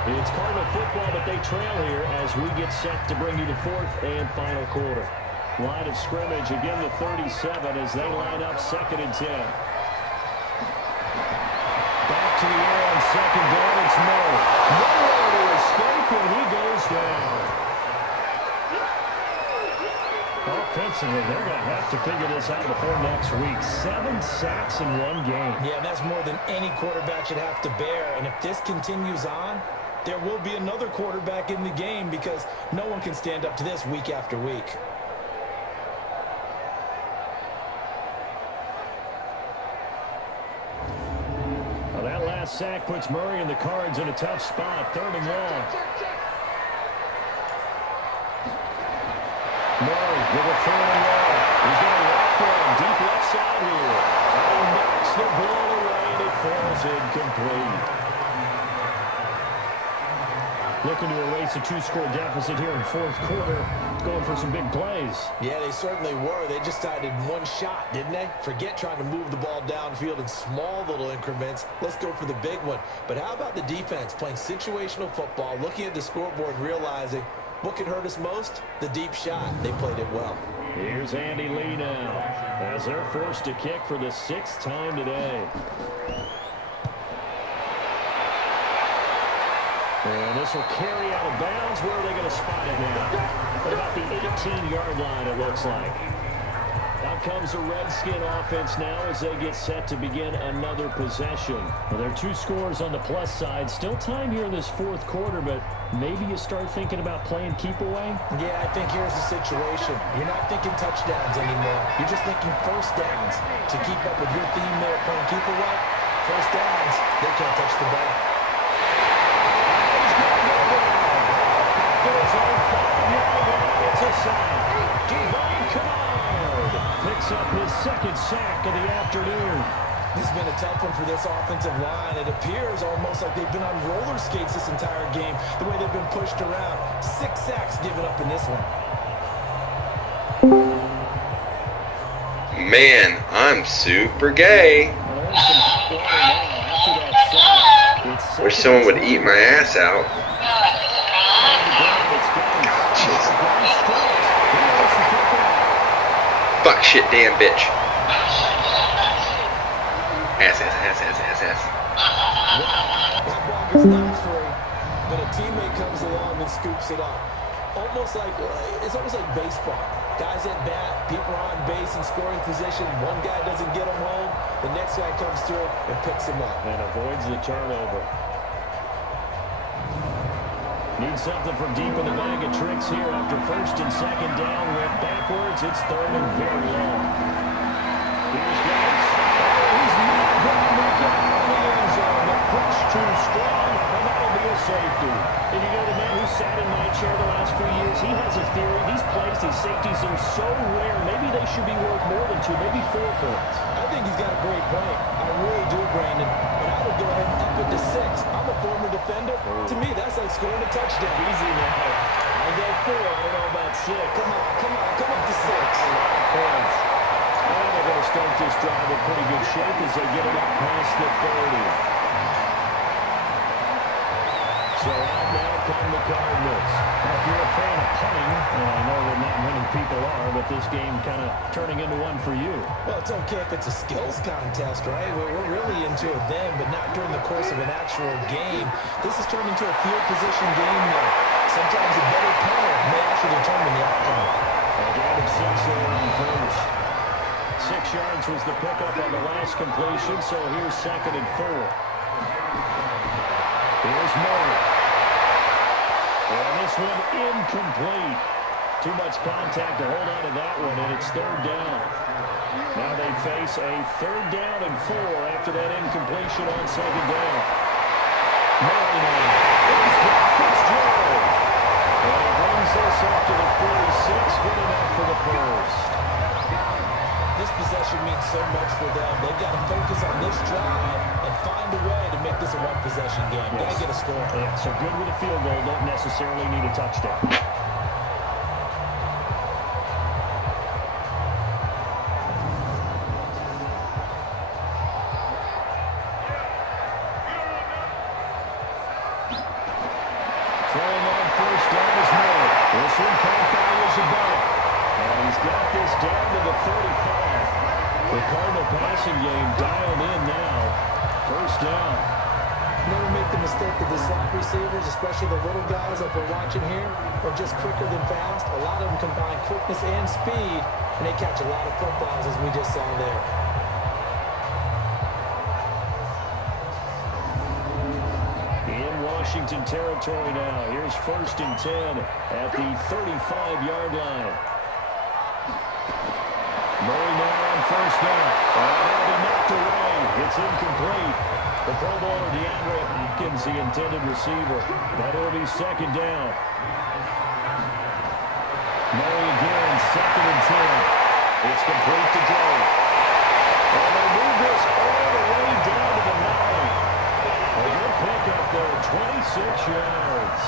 It's Cardinal football, but they trail here as we get set to bring you the 4th and final quarter. Line of scrimmage, again the 37 as they line up 2nd and 10. to the air on second down. It's Murray. Nowhere to escape, and he goes down. Offensively, they're going to have to figure this out before next week. 7 sacks in one game. Yeah, that's more than any quarterback should have to bear. And if this continues on, there will be another quarterback in the game because no one can stand up to this week after week. Well, that last sack puts Murray and the Cards in a tough spot. 3rd and long. Murray with a 3rd and long. He's going to walk one deep left side here. And he knocks the ball away and it falls incomplete. Looking to erase a 2-score deficit here in 4th quarter. Going for some big plays. Yeah, they certainly were. They just decided one shot, didn't they? Forget trying to move the ball downfield in small little increments. Let's go for the big one. But how about the defense playing situational football, looking at the scoreboard, realizing what can hurt us most? The deep shot. They played it well. Here's Andy Lee now as they're forced to kick for the 6th time today. And this will carry out of bounds. Where are they going to spot it now? At about the 18-yard line, it looks like. Out comes the Redskin offense now as they get set to begin another possession. Well, there are 2 scores on the plus side. Still time here in this 4th quarter, but maybe you start thinking about playing keep away? Yeah, I think here's the situation. You're not thinking touchdowns anymore. You're just thinking first downs. To keep up with your theme there, playing keep away, first downs, they can't touch the ball. It's a sack. Devon Kennard picks up his 2nd sack of the afternoon. This has been a tough one for this offensive line. It appears almost like they've been on roller skates this entire game, the way they've been pushed around. 6 sacks given up in this one. Man, I'm super gay. Wish someone would eat my ass out. Fuck, shit, damn bitch. Ass. That ball gets knocked free, but a teammate comes along and scoops it up. It's almost like baseball. Guys at bat, people are on base in scoring position. One guy doesn't get him home. The next guy comes through and picks him up. And avoids the turnover. Need something from deep in the bag of tricks here after 1st and 2nd down. Went backwards. It's 3rd and very long. Here's Gates. He's not going to make it out of the end zone. The push too strong, and that'll be a safety. And you know the man who sat in my chair the last few years, he has a theory. These plays, these safeties are so rare. Maybe they should be worth more than 2, maybe 4 points. I think he's got a great point. I really do, Brandon. But I would go ahead and up it to 6. I'm a former defender. To me, that's like scoring a touchdown. Easy now. I'll go 4. I don't know about 6. Come up to 6. Points. And they're going to start this drive in pretty good shape as they get it up past the 30. So out now come the Cardinals. Now, if you're a fan of punting, and I know that not many people are, but this game kind of turning into one for you. Well, it's okay if it's a skills contest, right? We're really into it then, but not during the course of an actual game. This has turned into a field position game now. Sometimes a better punter may actually determine the outcome. Again, it's 6 on 1st. 6 yards was the pickup on the last completion, so here's 2nd and 4. Here's Murray. And this one incomplete. Too much contact to hold on to that one, and it's 3rd down. Now they face a 3rd down and 4 after that incompletion on 2nd down. Murray now. He's got Fitzgerald. And he brings this up to the 46. Good enough for the 1st. This possession means so much for them. They've got to focus on this drive and find a way to make this a one-possession game. Yes. Got to get a score. Yeah, so good with a field goal. Don't necessarily need a touchdown. Throwing on 1st down is Murray. This one caught by Isabella. And he's got this down to the 35. The Cardinal passing game dialed in now. 1st down. Never make the mistake that the slot receivers, especially the little guys like we're watching here, are just quicker than fast. A lot of them combine quickness and speed, and they catch a lot of footballs, as we just saw there. In Washington territory now. Here's 1st and 10 at the 35-yard line. Murray now on 1st down. That'll be knocked away. It's incomplete. The Pro Bowler DeAndre Hopkins, the intended receiver. But it'll be 2nd down. Murray again, 2nd and 10. It's complete to Drake. And they move this all the way down to the 9. A good pick up there, 26 yards.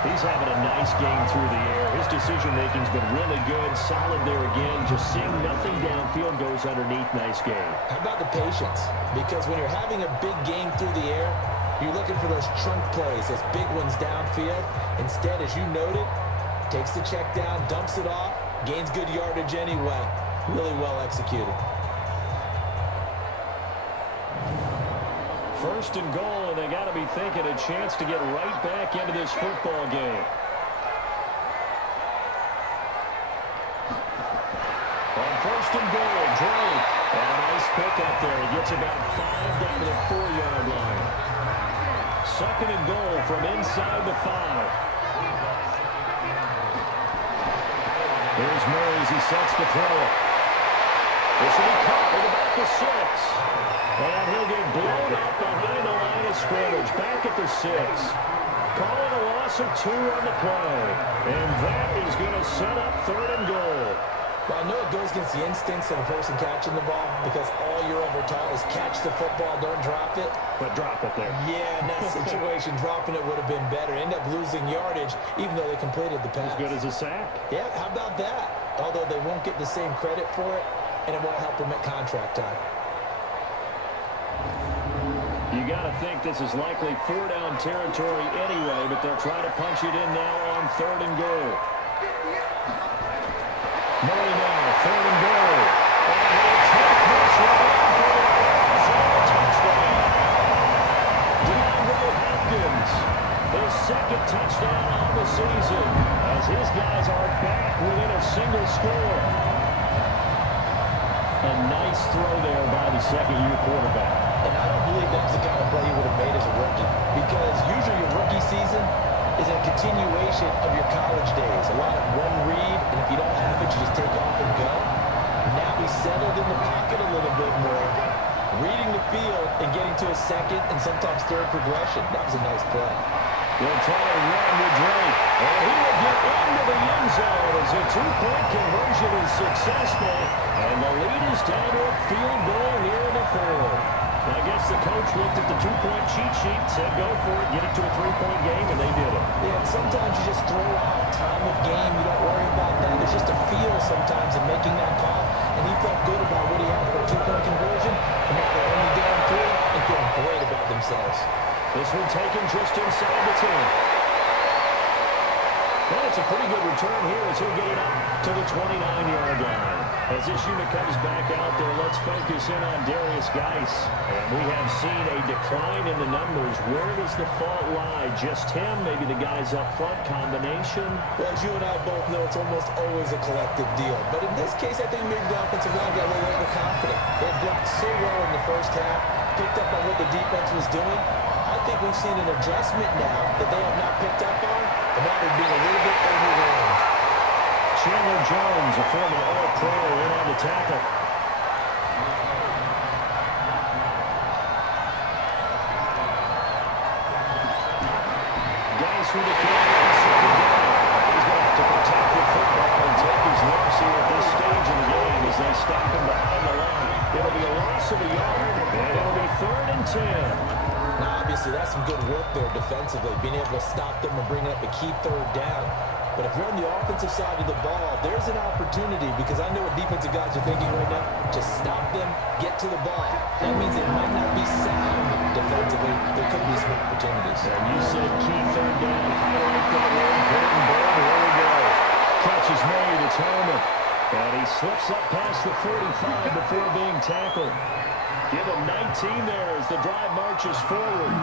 He's having a nice game through the air. His decision-making's been really good. Solid there again. Just seeing nothing downfield, goes underneath. Nice game. How about the patience? Because when you're having a big game through the air, you're looking for those trunk plays, those big ones downfield. Instead, as you noted, takes the check down, dumps it off, gains good yardage anyway. Really well executed. 1st and goal, and they got to be thinking a chance to get right back into this football game. On 1st and goal, Drake. And a nice pick up there. He gets about 5 down to the 4-yard line. 2nd and goal from inside the 5. Here's Murray as he sets to throw it. This will be caught at about the 6. And he'll get blown up behind the line of scrimmage. Back at the 6. Calling a loss of 2 on the play. And that is going to set up 3rd and goal. Well, I know it goes against the instincts of the person catching the ball because all you're ever taught is catch the football, don't drop it. But drop it there. Yeah, in that situation, dropping it would have been better. End up losing yardage, even though they completed the pass. As good as a sack. Yeah, how about that? Although they won't get the same credit for it, and it won't help them at contract time. You got to think this is likely 4-down territory anyway, but they'll try to punch it in now on 3rd and goal. Murray now, 3rd and goal. And he'll take this one for the touchdown. DeAndre Hopkins, his 2nd touchdown on the season, as his guys are back within a single score. A nice throw there by the 2nd-year quarterback. And I don't believe that's the kind of play he would have made as a rookie, because usually your rookie season is a continuation of your college days. A lot of one read, and if you don't have it, you just take off and go. Now he's settled in the pocket a little bit more, reading the field and getting to a 2nd and sometimes 3rd progression. That was a nice play. They'll try to run with Drake, and he will get into the end zone as a 2-point conversion is successful, and the lead is down to a field goal here in the 4th. I guess the coach looked at the 2-point cheat sheet, said go for it, get it to a 3-point game, and they did it. Yeah, and sometimes you just throw out time of game. You don't worry about that. There's just a feel sometimes in making that call, and he felt good about what he had for a 2-point conversion, and now they're only down 3 and feeling great about themselves. This one taken just inside the 10. Well, it's a pretty good return here as he'll get it up to the 29-yard line. As this unit comes back out there, let's focus in on Darius Geis. And we have seen a decline in the numbers. Where does the fault lie? Just him? Maybe the guys up front? Combination? Well, as you and I both know, it's almost always a collective deal. But in this case, I think maybe the offensive line got a little overconfident. They blocked so well in the first half, picked up on what the defense was doing. I think we've seen an adjustment now that they have not picked up on, and now they're being a little bit overwhelmed. Chandler Jones, a former All-Pro, in on the tackle. Guys through the corner and 2nd down. He's going to have to protect the football and take his lumps here at this stage in the game as they stop him behind the line. It'll be a loss of a yard, and it'll be 3rd and 10. Now, obviously, that's some good work there defensively, being able to stop them and bring up a key 3rd down. But if you're on the offensive side of the ball, there's an opportunity, because I know what defensive guys are thinking right now. Just stop them, get to the ball. That means it might not be sound defensively. There could be some opportunities. And you said key 3rd down. Highlight that one. Put it in bold. Here we go. Catch is made. It's Herman. And he slips up past the 45 before being tackled. Give him 19 there as the drive marches forward.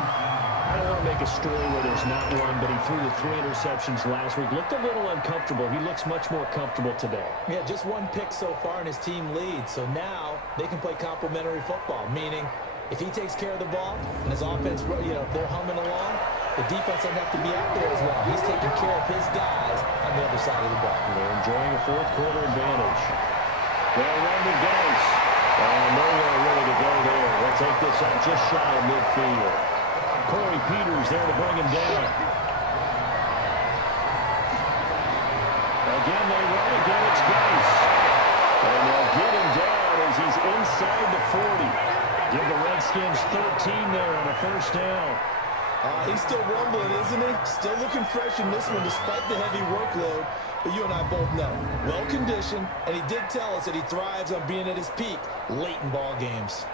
I don't want to make a story where there's not one, but he threw the 3 interceptions last week. Looked a little uncomfortable. He looks much more comfortable today. Yeah, just 1 pick so far and his team leads. So now they can play complementary football, meaning if he takes care of the ball and his offense, they're humming along, the defense doesn't have to be out there as well. He's taking care of his guys on the other side of the ball. They're enjoying a fourth quarter advantage. Well, Randy goes. Nowhere really to go there. They'll take this out just shy of midfield. Corey Peters there to bring him down. Again, they run again. It's Grace. And they'll get him down as he's inside the 40. Give the Redskins 13 there on a first down. He's still rumbling, isn't he? Still looking fresh in this one despite the heavy workload. But you and I both know, well-conditioned, and he did tell us that he thrives on being at his peak late in ball games.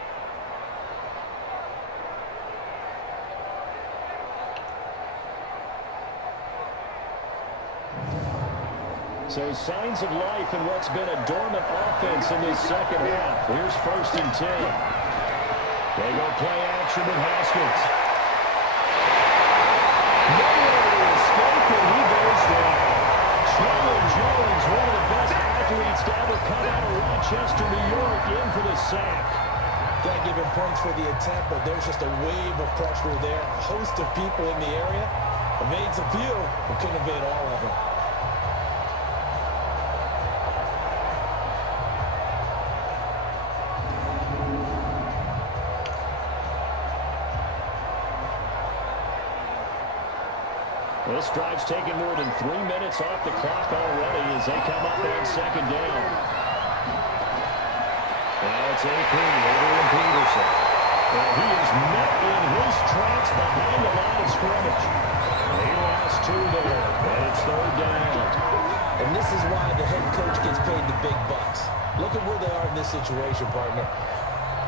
So signs of life in what's been a dormant offense in this second half. Here's 1st and 10. They go play action with Haskins. Nowhere to escape, and he goes down. Chandler Jones, one of the best athletes to ever come out of Rochester, New York, in for the sack. Got to give him points for the attempt, but there's just a wave of pressure there. A host of people in the area. Evades a few, but couldn't evade all of them. This drive's taken more than 3 minutes off the clock already as they come up on second down. Now it's AP over to Peterson. And he is met in his tracks behind the line of scrimmage. He lost 2 there, and it's 3rd down. And this is why the head coach gets paid the big bucks. Look at where they are in this situation, partner.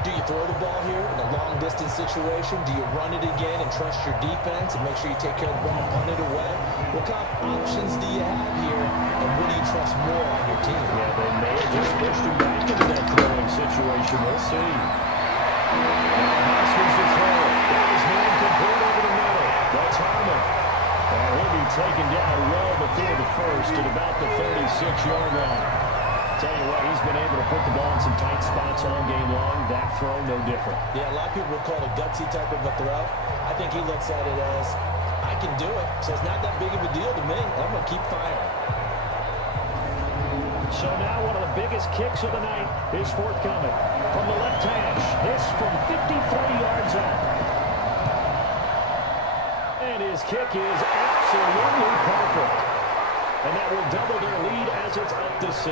Do you throw the ball here in a long-distance situation? Do you run it again and trust your defense and make sure you take care of the ball and punt it away? What kind of options do you have here, and what do you trust more on your team? Yeah, they may have just pushed him back into that throwing situation. We'll see. Now Haskins to throw. Got his man complete over the middle. That's Harmon. And he'll be taken down well before the first at about the 36-yard line. Tell you what, he's been able to put the ball in some tight spots all game long. That throw, no different. Yeah, a lot of people would call it a gutsy type of a throw. I think he looks at it as, I can do it, so it's not that big of a deal to me. I'm going to keep firing. So now one of the biggest kicks of the night is forthcoming. From the left hash, this from 53 yards out. And his kick is absolutely perfect. And that will double their lead as it's up to 6.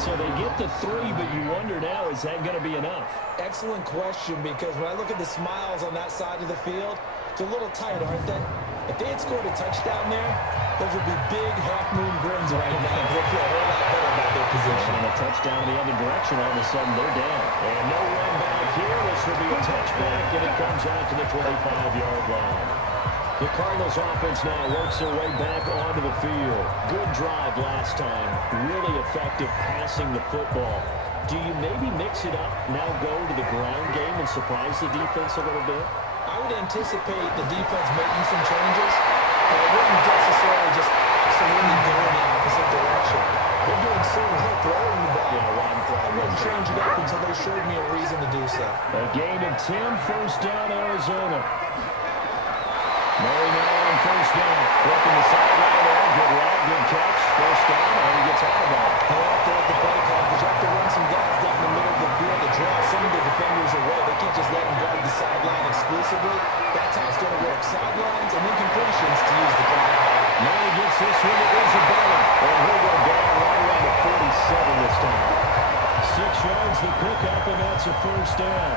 So they get the 3, but you wonder now, is that going to be enough? Excellent question, because when I look at the smiles on that side of the field, it's a little tight, aren't they? If they had scored a touchdown there, those would be big half-moon grins right now, because they feel a whole lot better about their position. And a touchdown the other direction, all of a sudden they're down. And no run back here. This will be a touchback, and it comes out to the 25-yard line. The Cardinals offense now works their way back onto the field. Good drive last time. Really effective passing the football. Do you maybe mix it up, now go to the ground game and surprise the defense a little bit? I would anticipate the defense making some changes, but I wouldn't necessarily just absolutely go in the opposite direction. They're doing so well throwing the ball. I wouldn't change it up until they showed me a reason to do so. A gain of 10, first down, Arizona. Murray now on first down. Working the sideline there. Good route, good catch. First down, and he gets out of that. They have to let the play call, because you have to run some guys down the middle of the field to draw some of the defenders away. They can't just let them guard the sideline exclusively. That's how it's going to work. Sidelines and then completions to use the clock. Murray gets this one to Isabella. And he'll go down right around the 47 this time. 6 yards the pickup, and that's a first down.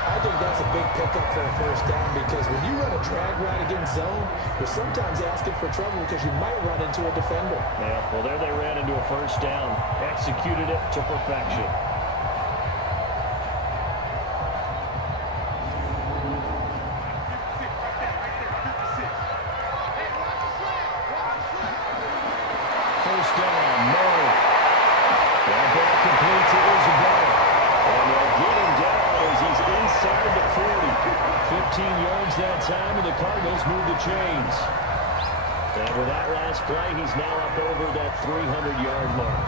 I think that's a big pickup for a first down, because when you run a drag route against zone, you're sometimes asking for trouble because you might run into a defender. Yeah, well, there they ran into a first down. Executed it to perfection. First down, Murray. That ball complete to Isabella. And they'll get him down chains. And with that last play, he's now up over that 300-yard mark.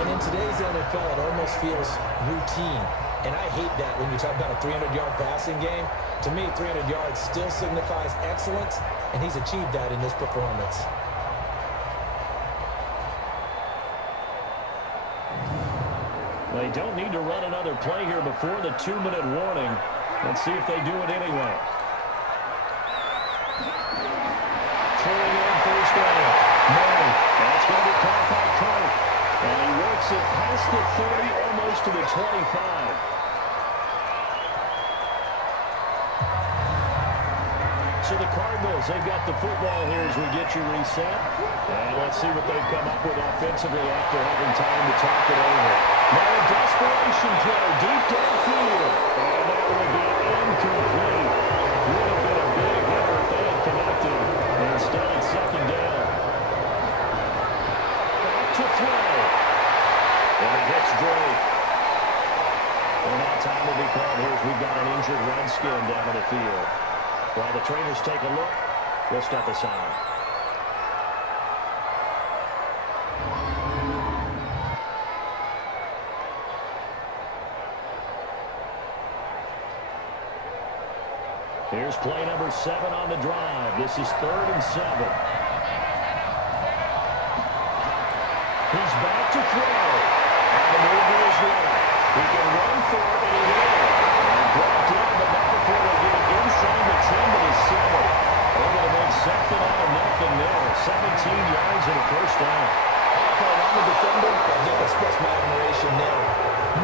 And in today's NFL, it almost feels routine. And I hate that when you talk about a 300-yard passing game. To me, 300 yards still signifies excellence, and he's achieved that in this performance. They don't need to run another play here before the 2-minute warning. Let's see if they do it anyway. Throwing in first down. Murray. That's going to be caught by Kirk. And he works it past the 30, almost to the 25. So the Cardinals, they've got the football here as we get you reset. And let's see what they've come up with offensively after having time to talk it over. Now a desperation throw deep downfield. And that will be incomplete. Would have been a big hitter if they had connected. And instead it's second down. Back to throw. And it hits Drake. And now time will be called here as we've got an injured Redskin down on the field. While the trainers take a look, we'll step aside. Here's play number 7 on the drive. This is 3rd and 7. He's back to throw. And the mover is right. He can run for it, and he will. And brought down, but not before they get it inside the 10 to the 7. They're going to make something out of nothing there. 17 yards and a first down. I'm a defender, but I express my admiration there.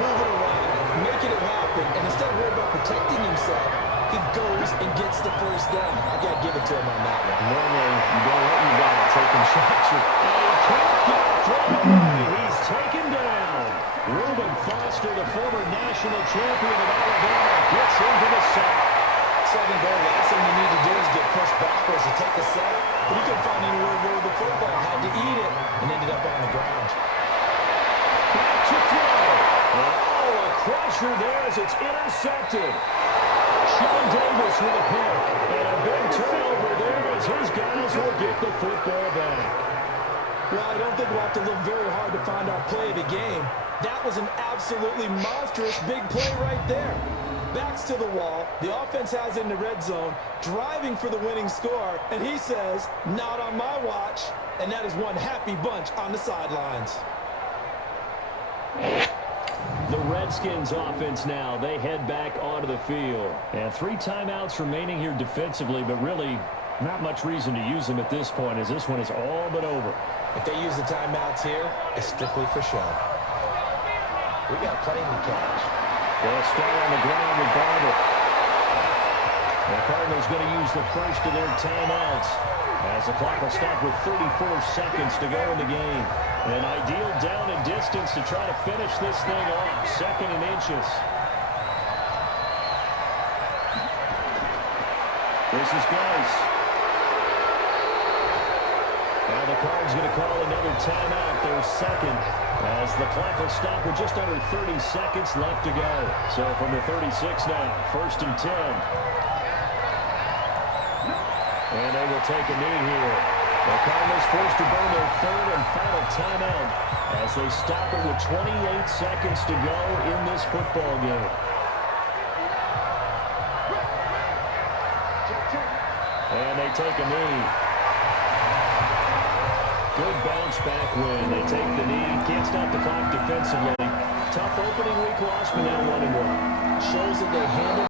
Moving around, making it happen, and instead of worrying about protecting himself, he goes and gets the first down. I got to give it to him on that one. Normally, you don't let you down taking shots. And he can't get thrown. He's taken down. Reuben Foster, the former national champion of Alabama, gets into the sack. Second goal, last thing you need to do is get pushed backwards to take a sack. But he couldn't find anywhere to go with the football. Had to eat it and ended up on the ground. Back to throw. Oh, a crusher there as it's intercepted. Sean Davis with a pick. And a big turnover there as his guys will get the football back. Well, I don't think we'll have to look very hard to find our play of the game. That was an absolutely monstrous big play right there. Backs to the wall. The offense has in the red zone, driving for the winning score. And he says, not on my watch. And that is one happy bunch on the sidelines. The Redskins offense now, they head back onto the field. And 3 timeouts remaining here defensively, but really not much reason to use them at this point as this one is all but over. If they use the timeouts here, it's strictly for show. We got plenty to catch. They'll start on the ground with Barber. The Cardinals going to use the first of their timeouts as the clock will stop with 34 seconds to go in the game. An ideal down and distance to try to finish this thing off. 2nd and inches. This is Geis. Now the Cards going to call another timeout, their second, as the clock will stop with just under 30 seconds left to go. So from the 36 now, 1st and 10. And they will take a knee here. The Cardinals forced to burn their 3rd and final timeout as they stop it with 28 seconds to go in this football game. And they take a knee. Good bounce back win. They take the knee. Can't stop the clock defensively. Tough opening week loss, but now 1-1. Shows that they handle